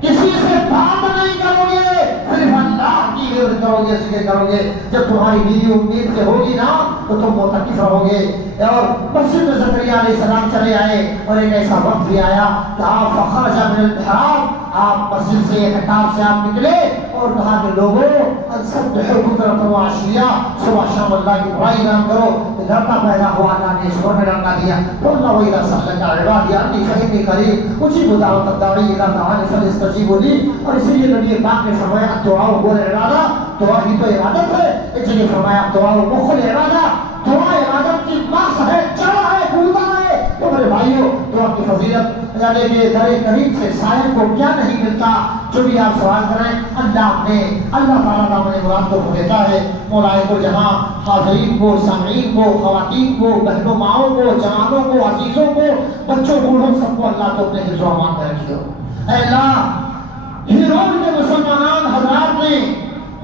کسی سے بات نہیں کرو گے، صرف اللہ کی عبادت کرو گے، ذکر کرو گے۔ جب تمہاری بیوی امید سے ہوگی نا تو تم معتکف رہو گے۔ اور مسجد میں زکریا علیہ السلام چلے آئے، اور ایک ایسا وقت بھی آیا کہ آپ فخرج من المحراب، آپ مسجد سے اعتکاف سے آپ نکلے اور کہا کہ لوگوں سبحوا بکرۃ وعشیہ، صبح شام اللہ کی برائی بیان کرو۔ لڑکا پیدا ہوا، اللہ نے اس میں لڑکا دیا۔ قلنا وإذا سألك عبادي عني فإني قريب أجيب دعوة الداعي إذا دعاني فليستجيبوا لي۔ اور اسی لیے نبی پاک نے فرمایا دعا هو العبادہ، دعا ہی تو عبادت ہے۔ اس لیے فرمایا دعا مخ العبادہ، دعا عبادت کی مخ ہے، جڑ چلے گئے در کریم سے سائل کو کیا نہیں ملتا. جو بھی آپ سوال کریں اللہ تعالیٰ دامن مراد کو دیتا ہے. مولائے کو جہاں حاضرین کو، سامعین کو، خواتین کو، بہنوں ماؤں کو، جوانوں کو، عزیزوں کو، بچوں بوڑھوں سب کو اللہ تو اپنے حفظ و امان میں رکھے ہو. اے اللہ ہیرون کے مسلمان حضرات نے،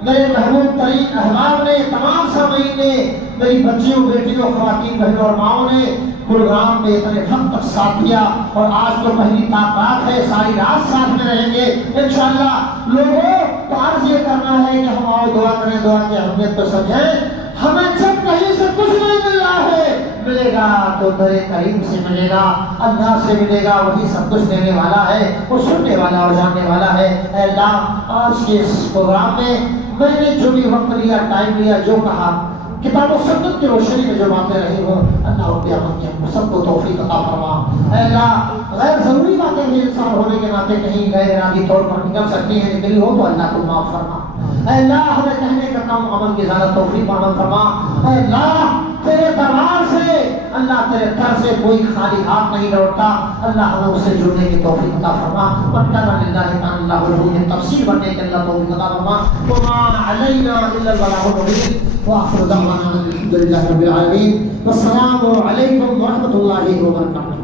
میرے محبوب ترین احباب نے، تمام سامعین نے، میری بچیوں، بیٹیوں، خواتین، بہنوں اور ماؤں نے پروگرام میں اتنے وقت تک ساتھ دیا. اور آج تو پہلی طاقت ہے، ساری رات ساتھ میں رہیں گے انشاءاللہ. لوگوں تو عرض یہ کرنا ہے کہ ہم آؤ دعا کریں، دعا کی اہمیت تو سمجھیں. ہمیں جب کہیں سے کچھ نہیں مل رہا ہے، ملے گا تو در کریم سے ملے گا، اللہ سے ملے گا. وہی سب کچھ دینے والا ہے، وہ سننے والا اور جاننے والا ہے. اے اللہ آج کے اس پروگرام میں نے جو بھی وقت لیا، ٹائم لیا، جو کہا، کتاب و سنت کی روشنی میں جو باتیں رہی ہو، اللہ رب العالمین کی ہم سب کو توفیق عطا فرما. اے اللہ غیر ضروری باتیں بھی انسان ہونے کے ناطے کہیں غیر ارادی طور پر نکل سکتی ہیں، نکلی ہو تو اللہ کو معاف فرما. اے اللہ ہمیں کہنے کا کم عمل کی زیادہ توفیق عمل فرما. اے اللہ تیرے دربار سے، اللہ تیرے در سے کوئی خالی ہاتھ نہیں لوٹتا. اللہ ہمیں اسے جڑنے کی توفیق عطا فرما. وَكَانَ لِلَّهِ تَعَالَى اللَّهُ الْحُجَّةُ تفسیر بننے کے اللہ توفیق عطا فرما. وَمَا عَلَيْنَا إِلَّا الْبَلَاغُ الْمُبِينُ. وآخر دعوانا الحمد لله رب العالمين. والسلام عليكم ورحمة الله وبركاته.